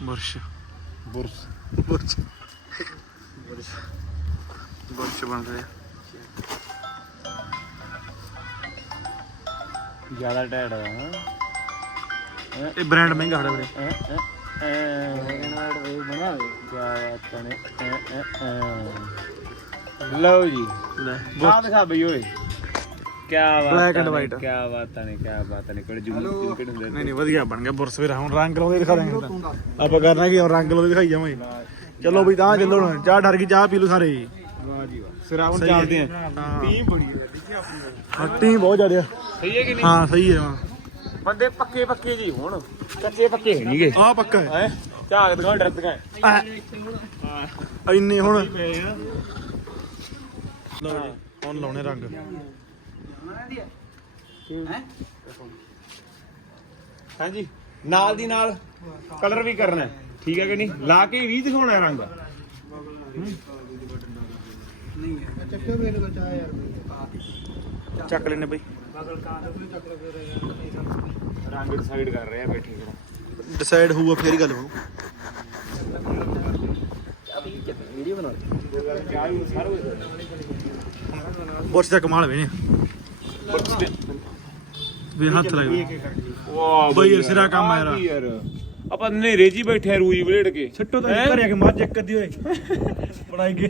ਨਾ ਨਾ ਉਹ ਨੱਪ ਦੇ ਬਸ ਸਹੀ ਗਾਂ ਕਰ ਗਾਂ ਗਾਂ ਗਾਂ ਕਰ ਗਈ ਸੀ ਗਾਂ ਕਰ ਗਈ ਸੀ ਗਾਂ ਕਰ ਚੱਕ ਦੇ ਫੱਟੀ ਚੱਕ ਬਈ ਲੈ ਗਣਵਾਏ ਉਹ ਸਿਰ ਚ ਕਰਕੇ ਹੈ ਜਮ ਓਕੇ ਪੂਰੀ ਕਟਿੰਗ ਹੋ ਰਹੀ ਹੈ ਬੁਰਸ਼ ਬੁਰਸ ਬੁਰਸ਼ ਬੁਰਸ਼ ਬਣ ਰਿਹਾ ਜ਼ਿਆਦਾ ਟੈੜ ਆ ਇਹ ਬ੍ਰਾਂਡ ਮਹਿੰਗਾ ਖੜਾ ਵੀਰੇ ਲਓ ਜੀ ਲੈ ਆ ਦਿਖਾ ਬਈ ਓਏ ਕੀ ਬਾਤ Black and white. ਕੀ ਬਾਤਾਂ ਨੇ ਕੀ ਬਾਤਾਂ ਨੇ ਕਿਹੜੇ ਜੁਗਲ ਕਿਹੜੇ ਹੁੰਦੇ ਨਹੀਂ ਨਹੀਂ ਵਧੀਆ ਬਣ ਗਿਆ ਬੁਰਸ਼ ਵੀਰ ਹੁਣ ਰੰਗ ਲਾਉਂਦੇ ਦਿਖਾ ਦਾਂਗੇ ਹੁਣ ਤਾਂ। ਆਪਾਂ ਕਰਨਾ ਕੀ ਹੁਣ ਰੰਗ ਲਾਉਂਦੇ ਦਿਖਾਈ ਜਾਵਾਂਗੇ। ਚਲੋ ਬਈ ਤਾਂ ਚੱਲੋ ਹੁਣ ਚਾਹ ਡਰ ਗਈ ਚਾਹ ਪੀ ਲਓ ਸਾਰੇ। ਵਾਹ ਜੀ ਵਾਹ। ਸਿਰਾ ਹੁਣ ਸਹੀ ਹੈ। ਚੱਲਦੇ ਆ। ਹਾਂ। ਟੀਮ ਬੜੀ ਹੈ ਦੇਖੀ ਆਪਣੀ ਹੱਟੀ ਬਹੁਤ ਜ਼ਿਆਦਾ ਸਹੀ ਹੈ ਕਿ ਨਹੀਂ? ਹਾਂ ਸਹੀ ਹੈ ਹਾਂ। ਬੰਦੇ ਪੱਕੇ ਪੱਕੇ ਜੀ ਹੁਣ। ਕੱਚੇ ਪੱਕੇ ਨਹੀਂਗੇ ਆਹ ਪੱਕਾ ਹੈ। ਦਿਖਾ ਇੰਨੇ ਹੁਣ। ਲਓ ਜੀ, ਹੁਣ ਲਾਉਣੇ ਰੰਗ। ਹੈ। ਹਾਂਜੀ ਨਾਲ ਦੀ ਨਾਲ ਕਲਰ ਵੀ ਕਰਨਾ ਹੈ, ਠੀਕ ਹੈ ਕਿ ਨਹੀਂ? ਲਾ ਕੇ ਵੀ ਦਿਖਾਉਣਾ ਹੈ ਰੰਗ। ਨਹੀਂ ਚੱਕੇ ਮੇਰੇ ਕੋਲ ਚਾਹ ਯਾਰ ਚੱਕ ਲੈਨੇ ਬਈ। ਰੰਗ ਡਿਸਾਈਡ ਕਰ ਰਹੇ ਆ ਬੈਠੇ ਕਿਹੜਾ ਡਿਸਾਈਡ ਹੋਊਗਾ ਫੇਰ ਹੀ ਗੱਲ ਹੋਊ। ਵੀਡੀਓ ਬਣਾ ਚਾਹ ਵੀ ਸਾਰਾ ਕੁਝ। ਬੁਰਸ਼ ਦਾ ਕਮਾਲ ਵੇਨੇ ਵੀ ਹੱਥ ਲੱਗ ਵਾਹ ਬਈ ਇਹ ਸਿਰਾ ਕੰਮ ਆ ਯਾਰ। ਯਾਰ। ਆਪਾਂ ਨੇਰੇ ਜੀ ਬੈਠੇ ਰੂਈ ਬਲੇਡ ਕੇ। ਛੱਟੋ ਤਾਂ ਹੈਂ? ਘਰੇ ਆ ਕੇ ਮੱਝ ਇੱਕ ਅੱਧੀ ਹੋਏ। ਬਣਾਈ ਗਏ।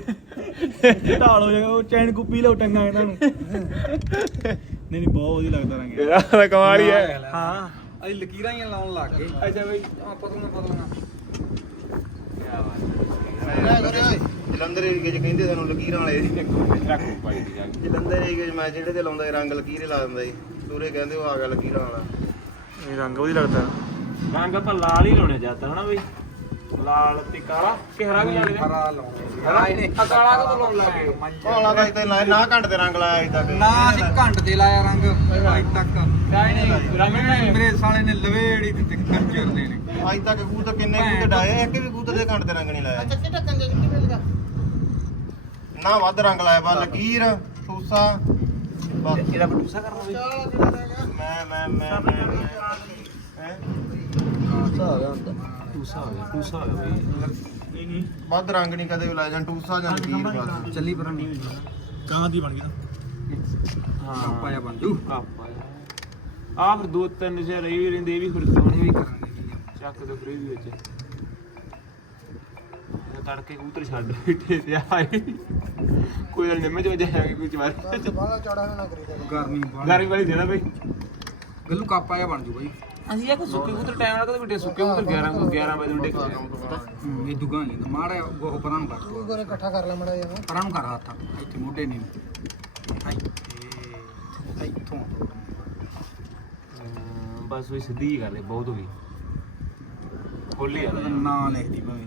ਢਾਲ ਹੋ ਜਾਏਗਾ ਉਹ ਚੈਨ ਕੁੱਪੀ ਲਓ ਟੰਗਾ ਇਹਨਾਂ ਨੂੰ। ਨਹੀਂ ਨਹੀਂ ਬਹੁਤ ਵਧੀਆ ਲੱਗਦਾ ਰੰਗ। ਤੇਰਾ ਤਾਂ ਕਮਾਲ ਹੀ ਹੈ। ਹਾਂ। ਅਸੀਂ ਲਕੀਰਾਂ ਹੀ ਲਾਉਣ ਲੱਗ ਗਏ। ਅੱਛਾ ਬਈ। ਆ ਪਤਲੀਆਂ ਪਤਲੀਆਂ ਜਲੰਧਰ ਏਰੀਏ 'ਚ ਕਹਿੰਦੇ ਸਾਨੂੰ ਲਕੀਰਾਂ ਵਾਲੇ ਰੱਖੋ ਦੀ ਜਾ। ਜਲੰਧਰ ਏਰੀਏ 'ਚ ਮੈਂ ਜਿਹੜੇ ਤੇ ਲਾਉਂਦਾ ਸੀ, ਰੰਗ ਲਕੀਰੇ ਲਾ ਦਿੰਦਾ ਸੀ। ਪੂਰੇ ਕਹਿੰਦੇ ਉਹ ਆ ਗਿਆ ਲਕੀਰਾਂ ਵਾਲਾ। ਇਹ ਰੰਗ ਵਧੀਆ ਲੱਗਦਾ। ਰੰਗ ਆਪਾਂ ਲਾਲ ਹੀ ਲਾਉਣੇ ਜਾਂਦਾ ਹਨਾ ਬਈ? ਲਾਲ ਤੇ ਕਾਲਾ ਕਿ ਹਰਾ ਵੀ ਲਾਉਣੇ ਹਰਾ ਲਾਉਣੇ ਹਰਾ ਇਹਨੇ ਕਾਲਾ ਕਦੋਂ ਲਾਉਣ ਲੱਗੇ ਦਾ ਤੇ ਨਾ ਨਾ ਘੰਟ ਤੇ ਰੰਗ ਲਾਇਆ ਅਜੇ ਤੱਕ ਨਾ ਅਸੀਂ ਘੰਟ ਤੇ ਲਾਇਆ ਰੰਗ ਅੱਜ ਤੱਕ। ਕਾਹੇ ਨਹੀਂ ਰੰਗ ਨਹੀਂ ਮੇਰੇ ਸਾਲੇ ਨੇ ਲਵੇੜੀ ਤੇ ਕੰਜਰ ਦੇ ਨੇ। ਅੱਜ ਤੱਕ ਕਬੂਤਰ ਕਿੰਨੇ ਕਬੂਤਰ ਡਾਏ ਇੱਕ ਵੀ ਕਬੂਤਰ ਦੇ ਘੰਟ ਤੇ ਰੰਗ ਨਹੀਂ ਲਾਇਆ। ਅੱਛਾ ਕਿਹੜਾ ਕੰਗੇ ਕਿਵੇਂ ਲਗਾ? ਨਾ ਵੱਧ ਰੰਗ ਲਾਇਆ ਬਾ ਲਕੀਰ ਸੂਸਾ। ਬਸ। ਇਹਦਾ ਬਟੂਸਾ ਕਰਨਾ ਬਈ ਮੈਂ ਮੈਂ ਮੈਂ ਮੈਂ ਹੈ? ਟੂਸਾ ਹੋ ਗਿਆ ਟੂਸਾ ਹੋ ਗਿਆ ਬਈ। ਨਹੀਂ ਵੱਧ ਰੰਗ ਨਹੀਂ ਕਦੇ ਲਾਇਆ ਜਾਂ ਟੂਸਾ ਜਾਂ ਲਕੀਰ ਬਸ। ਚੱਲੀ ਪਰ ਨਹੀਂ ਕਾਂ ਦੀ ਬਣ ਗਈ ਹਾਂ ਪਾਇਆ ਬਣ ਜੂ। ਕਾਪਾ ਆ ਫਿਰ ਦੋ ਤਿੰਨ ਜਿਹਾ ਰਹੀ ਵੀ ਰਹਿੰਦੇ ਇਹ ਵੀ ਫਿਰ ਦੋਨੇ ਵੀ ਕਰਾਂਗੇ। ਚੱਕ ਦੋ ਫਰੀ ਵੀ ਵਿੱਚ। ਤੜਕੇ ਕਬੂਤਰ ਛੱਡ ਬੈਠੇ ਤੇ ਆਏ। ਕੋਈ ਗੱਲ ਨਿੰਮੇ ਚ ਵਜੇ ਹੈ ਕੋਈ ਚਵਾਰ ਗਰਮੀ ਬਾਹਰ ਗਰਮੀ ਵਾਲੀ ਦੇਣਾ ਬਈ। ਗੱਲੂ ਕਾਪਾ ਜਿਹਾ ਬਣ ਜੂ ਬਾਈ। ਅਸੀਂ ਇਹ ਕੋ ਸੁੱਕੇ ਕਬੂਤਰ ਟਾਈਮ ਨਾਲ ਕਦੇ ਵੱਡੇ ਸੁੱਕੇ ਕਬੂਤਰ 11 ਕੋ 11 ਵਜੇ ਨੂੰ। ਡੇਕ ਇਹ ਦੁਗਾ ਨਹੀਂ ਮਾੜਾ ਗੋਹ ਪਰਾਂ ਨੂੰ ਕਰ। ਤੂੰ ਗੋਰੇ ਇਕੱਠਾ ਕਰ ਲੈ ਮੜਾ ਜਾ ਪਰਾਂ ਨੂੰ ਕਰ ਹੱਥ। ਇੱਥੇ ਮੋਢੇ ਨਹੀਂ। ਇੱਥੇ ਇੱਥੋਂ। ਬਸ ਉਹ ਸਿੱਧੀ ਹੀ ਕਰਦੇ ਬਹੁਤ ਹੋ ਗਈ। ਖੋਲੀ ਆ। ਨਾ ਲਿਖਦੀ ਭਾਵੇਂ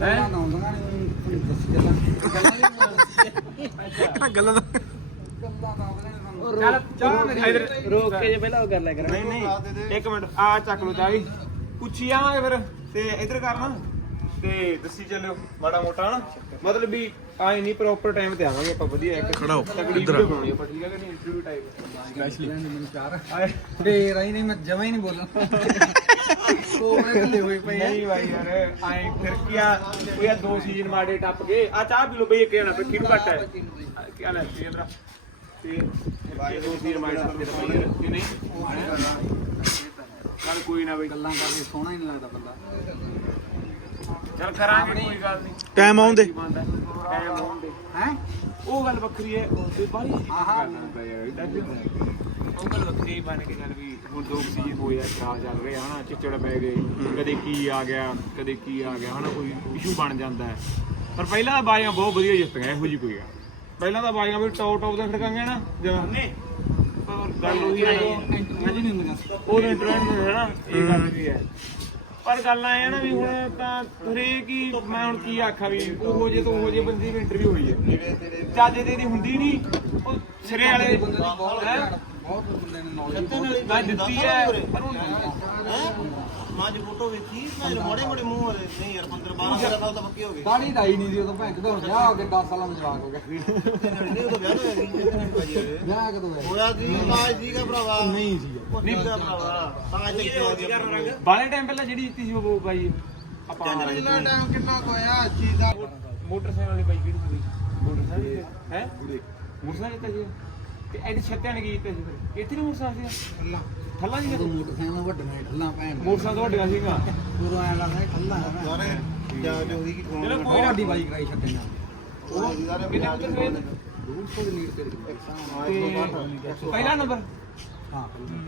ਹੈ? ਆਉਂਦੀਆਂ ਨਹੀਂ ਦੱਸ ਗੱਲਾਂ ਗੱਲਾਂ ਦਾ? ਚੱਲ ਚਾਹ ਮੇਰੀ। ਇਧਰ ਰੋਕ ਕੇ ਜੇ ਪਹਿਲਾਂ ਉਹ ਕਰ ਲਿਆ ਕਰਾਂ। ਨਹੀਂ ਨਹੀਂ ਇੱਕ ਮਿੰਟ ਆ ਚੱਕ ਲੋ ਚਾਹੀ ਪੁੱਛੀ ਆਵਾਂਗੇ ਫਿਰ ਤੇ ਇਧਰ ਕਰਨਾ ਤੇ ਦੱਸੀ ਚੱਲਿਓ ਮਾੜਾ ਮੋਟਾ ਨਾ। ਮਤਲਬ ਵੀ ਆਏ ਨਹੀਂ ਪ੍ਰੋਪਰ ਟਾਈਮ ਤੇ ਆਵਾਂਗੇ ਆਪਾਂ ਵਧੀਆ ਇੱਕ ਖੜਾ ਹੋ, ਤਕੜੀ ਇੱਧਰ ਆ। ਵੀਡੀਓ ਬਣਾਉਣੀ ਆਪਾਂ ਠੀਕ ਹੈ ਕਿ ਨਹੀਂ? ਇੰਟਰਵਿਊ ਟਾਈਪ ਸਪੈਸ਼ਲੀ ਮੈਨੂੰ ਚਾਰ ਆਏ। ਦੇ ਰਹੀ ਨਹੀਂ ਮੈਂ ਜਮਾ ਹੀ ਨਹੀਂ ਬੋਲਣਾ। ਕੋਮੇ ਕੱਲੇ ਹੋਏ ਪਏ ਆ। ਨਹੀਂ ਭਾਈ ਯਾਰ ਆਏ ਫਿਰ ਕੀ ਆ ਕੋਈ ਆ ਦੋ ਸੀਜ਼ਨ ਮਾੜੇ ਟੱਪ ਗਏ। ਆ ਚਾਹ ਪੀ ਲਓ ਬਈ ਇੱਕ ਜਣਾ ਫਿਰ ਕਿਹਨੂੰ ਘੱਟ ਹੈ। ਕੀ ਹਾਲ ਹੈ? ਜੀ ਇਧਰ ਤੇ ਬਾਈ ਦੋ ਸੀਰ ਮਾਰ ਦਿੱਤੇ ਤਾਂ ਪਈ ਯਾਰ, ਕਿ ਨਹੀਂ? ਚੱਲ ਕੋਈ ਨਾ ਬਈ। ਗੱਲਾਂ ਕਰਦੇ ਸੋਹਣਾ ਹੀ ਨਹੀਂ ਲੱਗਦਾ ਬੰਦਾ। ਚੱਲ ਕਰਾਂਗੇ ਕੋਈ ਗੱਲ ਨਹੀਂ। ਟਾਈਮ ਆਉਂਦੇ ਟਾਈਮ ਹੋਣ ਦੇ। ਹੈ? ਉਹ ਗੱਲ ਵੱਖਰੀ ਹੈ ਤੇ ਬਾਹਲੀ ਆਹਾ। ਹੈ? ਉਹ ਗੱਲ ਵੱਖਰੀ ਬਣ ਕੇ ਚੱਲ ਵੀ ਹੁਣ ਦੋ ਸੀ ਹੋਇਆ ਖਰਾਬ ਚੱਲ ਰਿਹਾ ਹਨਾ ਚਿੱਚੜ ਪੈ ਗਏ ਕਦੇ ਕੀ ਆ ਗਿਆ ਕਦੇ ਕੀ ਆ ਗਿਆ ਹਨਾ ਕੋਈ ਇਸ਼ੂ ਬਣ ਜਾਂਦਾ ਹੈ। ਪਰ ਪਹਿਲਾਂ ਤਾਂ ਬਾਜ਼ੀਆਂ ਬਹੁਤ ਵਧੀਆ ਜਿੱਤੀਆਂ ਇਹੋ ਜੀ ਕੋਈ ਆ ਪਹਿਲਾਂ ਤਾਂ ਬਾਜ਼ੀਆਂ ਵੀ ਟੌਪ ਟੌਪ ਦਾ ਖੜਕਾਂਗੇ ਨਾ ਜਦੋਂ ਪਰ ਗੱਲ ਉਹੀ ਆ ਨਹੀਂ ਉਹ ਇੰਟਰਨੈਟ ਹੈ ਨਾ ਇਹ ਗੱਲ ਵੀ ਹੈ। ਪਰ ਗੱਲ ਆਏ ਆ ਨਾ ਵੀ ਹੁਣ ਤਾਂ ਹਰੇਕ ਹੀ ਮੈਂ ਹੁਣ ਕੀ ਆਖਾਂ ਵੀ ਉਹੋ ਜੇ ਤੋਂ ਉਹੋ ਜੇ ਬੰਦੇ ਦੀ ਇੰਟਰਵਿਊ ਹੋਈ ਹੈ। ਚਾਜੇ ਦੇ ਦੀ ਹੁੰਦੀ ਨਹੀਂ ਉਹ ਸਿਰੇ ਵਾਲੇ ਬੰਦੇ ਦੀ ਬਹੁਤ ਹੈਂ? ਬਹੁਤ ਬੰਦੇ ਨੇ ਨੌਲੇਜ ਮੈਂ ਦਿੱਤੀ ਹੈ ਪਰ ਹੁਣ ਮਾਂ ਜੀ ਫੋਟੋ ਵੇਖੀ ਮੈਂ ਮੋੜੇ ਮੋੜੇ ਮੂੰਹ ਵਾਲੇ ਨਹੀਂ ਯਾਰ 15 12 13 ਸਾਲ ਤਾਂ ਪੱਕੇ ਹੋ ਗਏ। ਦਾੜੀ ਦਾਈ ਨਹੀਂ ਸੀ ਉਦੋਂ ਭੈਣ ਕਦੋਂ ਵਿਆਹ ਹੋ ਗਿਆ 10 ਸਾਲਾਂ ਦਾ ਜਵਾਕ ਹੋ ਗਿਆ ਨਹੀਂ ਉਹ ਤਾਂ ਵਿਆਹ ਹੋਇਆ ਸੀ ਕਿੰਨੇ ਭਾਜੀ ਹੋਏ ਵਿਆਹ ਕਦੋਂ ਹੋਇਆ? ਹੋਇਆ ਸੀ ਤਾਜ ਸੀਗਾ ਭਰਾਵਾ। ਨਹੀਂ ਸੀ ਨਹੀਂ ਭਰਾਵਾ। ਤਾਜ ਤੇ ਕਿਹਾ ਬਾਲੇ ਟਾਈਮ ਪਹਿਲਾਂ ਜਿਹੜੀ ਦਿੱਤੀ ਸੀ ਉਹ ਬਾਈ ਆਪਾਂ ਕਿੰਨਾ ਟਾਈਮ ਕਿੰਨਾ ਕੋ ਹੋਇਆ ਚੀਜ਼ ਦਾ? ਮੋਟਰਸਾਈਕਲ ਵਾਲੀ ਬਾਈ ਕਿਹੜੀ ਸੀ ਮੋਟਰਸਾਈਕਲ ਹੈ? ਮੋਟਰਸਾਈਕਲ ਦਿੱਤਾ ਸੀ ਤੇ ਐਡੀ ਛੱਤਿਆਂ ਨੇ ਕੀ ਕੀਤਾ ਸੀ ਫਿਰ? ਇੱਥੇ ਨਹੀਂ ਮੋਟਰਸਾਈਕਲ ਸੀ ਠੱਲਾ। ਥੱਲਾ ਸੀ ਉਦੋਂ ਮੋਟਰਸਾਈਕਲ ਵੱਡੀਆਂ ਠੱਲਾ ਭੈਣ ਮੋਟਰਸਾਈਕਲ ਤਾਂ ਵੱਡੀਆਂ ਸੀਗਾ ਉਦੋਂ ਐ ਲੱਗਦਾ ਸੀ ਠੱਲਾ ਹੈ ਨਾ ਸਾਰੇ ਜਾ ਜੋ ਹੋਈ ਕਿ ਚਲੋ ਕੋਈ ਬਹੁਤ ਨਾ ਵੱਡੀ ਬਾਈਕ ਕਰਾਈ ਛੱਡੇ ਨਾਲ। ਉਹ ਸਾਰੇ ਕਿੰਨੇ ਉੱਤਰ ਗਏ? 150 ਦੇ ਨੀਡ ਤੇ ਤੇ ਪਹਿਲਾ ਨੰਬਰ? ਹਾਂ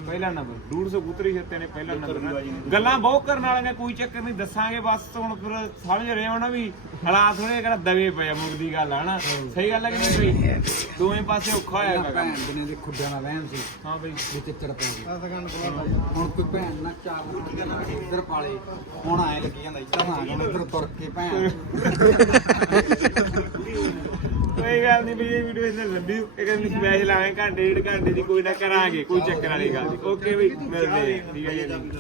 ਪਹਿਲਾ ਨੰਬਰ। 150 ਕੂਤਰੀ ਛੱਤੇ ਨੇ ਪਹਿਲਾ ਨੰਬਰ। ਗੱਲਾਂ ਬਹੁਤ ਕਰਨ ਵਾਲੀਆਂ ਕੋਈ ਚੱਕਰ ਨਹੀਂ ਦੱਸਾਂਗੇ ਬਸ ਹੁਣ ਫਿਰ ਸਮਝ ਰਹੇ ਹੋ ਨਾ ਵੀ ਹਾਲਾਤ ਥੋੜੇ ਕਿਹੜਾ ਦਵੇ ਪਏ ਮੁੱਕਦੀ ਗੱਲ ਆ ਨਾ। ਸਹੀ ਗੱਲ ਹੈ ਕਿ ਨਹੀਂ ਬਈ? ਦੋਵੇਂ ਪਾਸੇ ਔਖਾ ਹੋਇਆ ਹੈਗਾ ਭੈਣ। ਦੇ ਨੇ ਦੇ ਖੁੱਡਿਆਂ ਦਾ ਵਹਿਮ ਸੀ। ਹਾਂ ਬਈ। ਵੀ ਚੱਚੜ ਪੈ ਗਈ ਹੁਣ ਕੋਈ ਭੈਣ ਨਾ ਚਾਰ ਇੱਧਰ ਪਾਲੇ ਹੁਣ ਆਏ ਲੱਗੀ ਜਾਂਦਾ ਇੱਧਰ ਨਾ ਹੁਣ ਇੱਧਰ ਤੁਰ ਕੇ ਭੈਣ। ਕੋਈ ਗੱਲ ਨਹੀਂ ਬਈ, ਇਹ ਵੀਡੀਓ ਇਸ ਨਾਲ ਲੰਬੀ ਇੱਕ ਦਿਨ ਸਪੈਸ਼ਲ ਆਵੇਂ ਘੰਟੇ, ਡੇਢ ਘੰਟੇ ਦੀ ਕੋਈ ਨਾ ਕਰਾਂਗੇ, ਕੋਈ ਚੱਕਰ ਵਾਲੀ ਗੱਲ ਨਹੀਂ ਓਕੇ ਬਈ, ਮਿਲਦੇ ਆ। ਠੀਕ ਹੈ ਜੀ।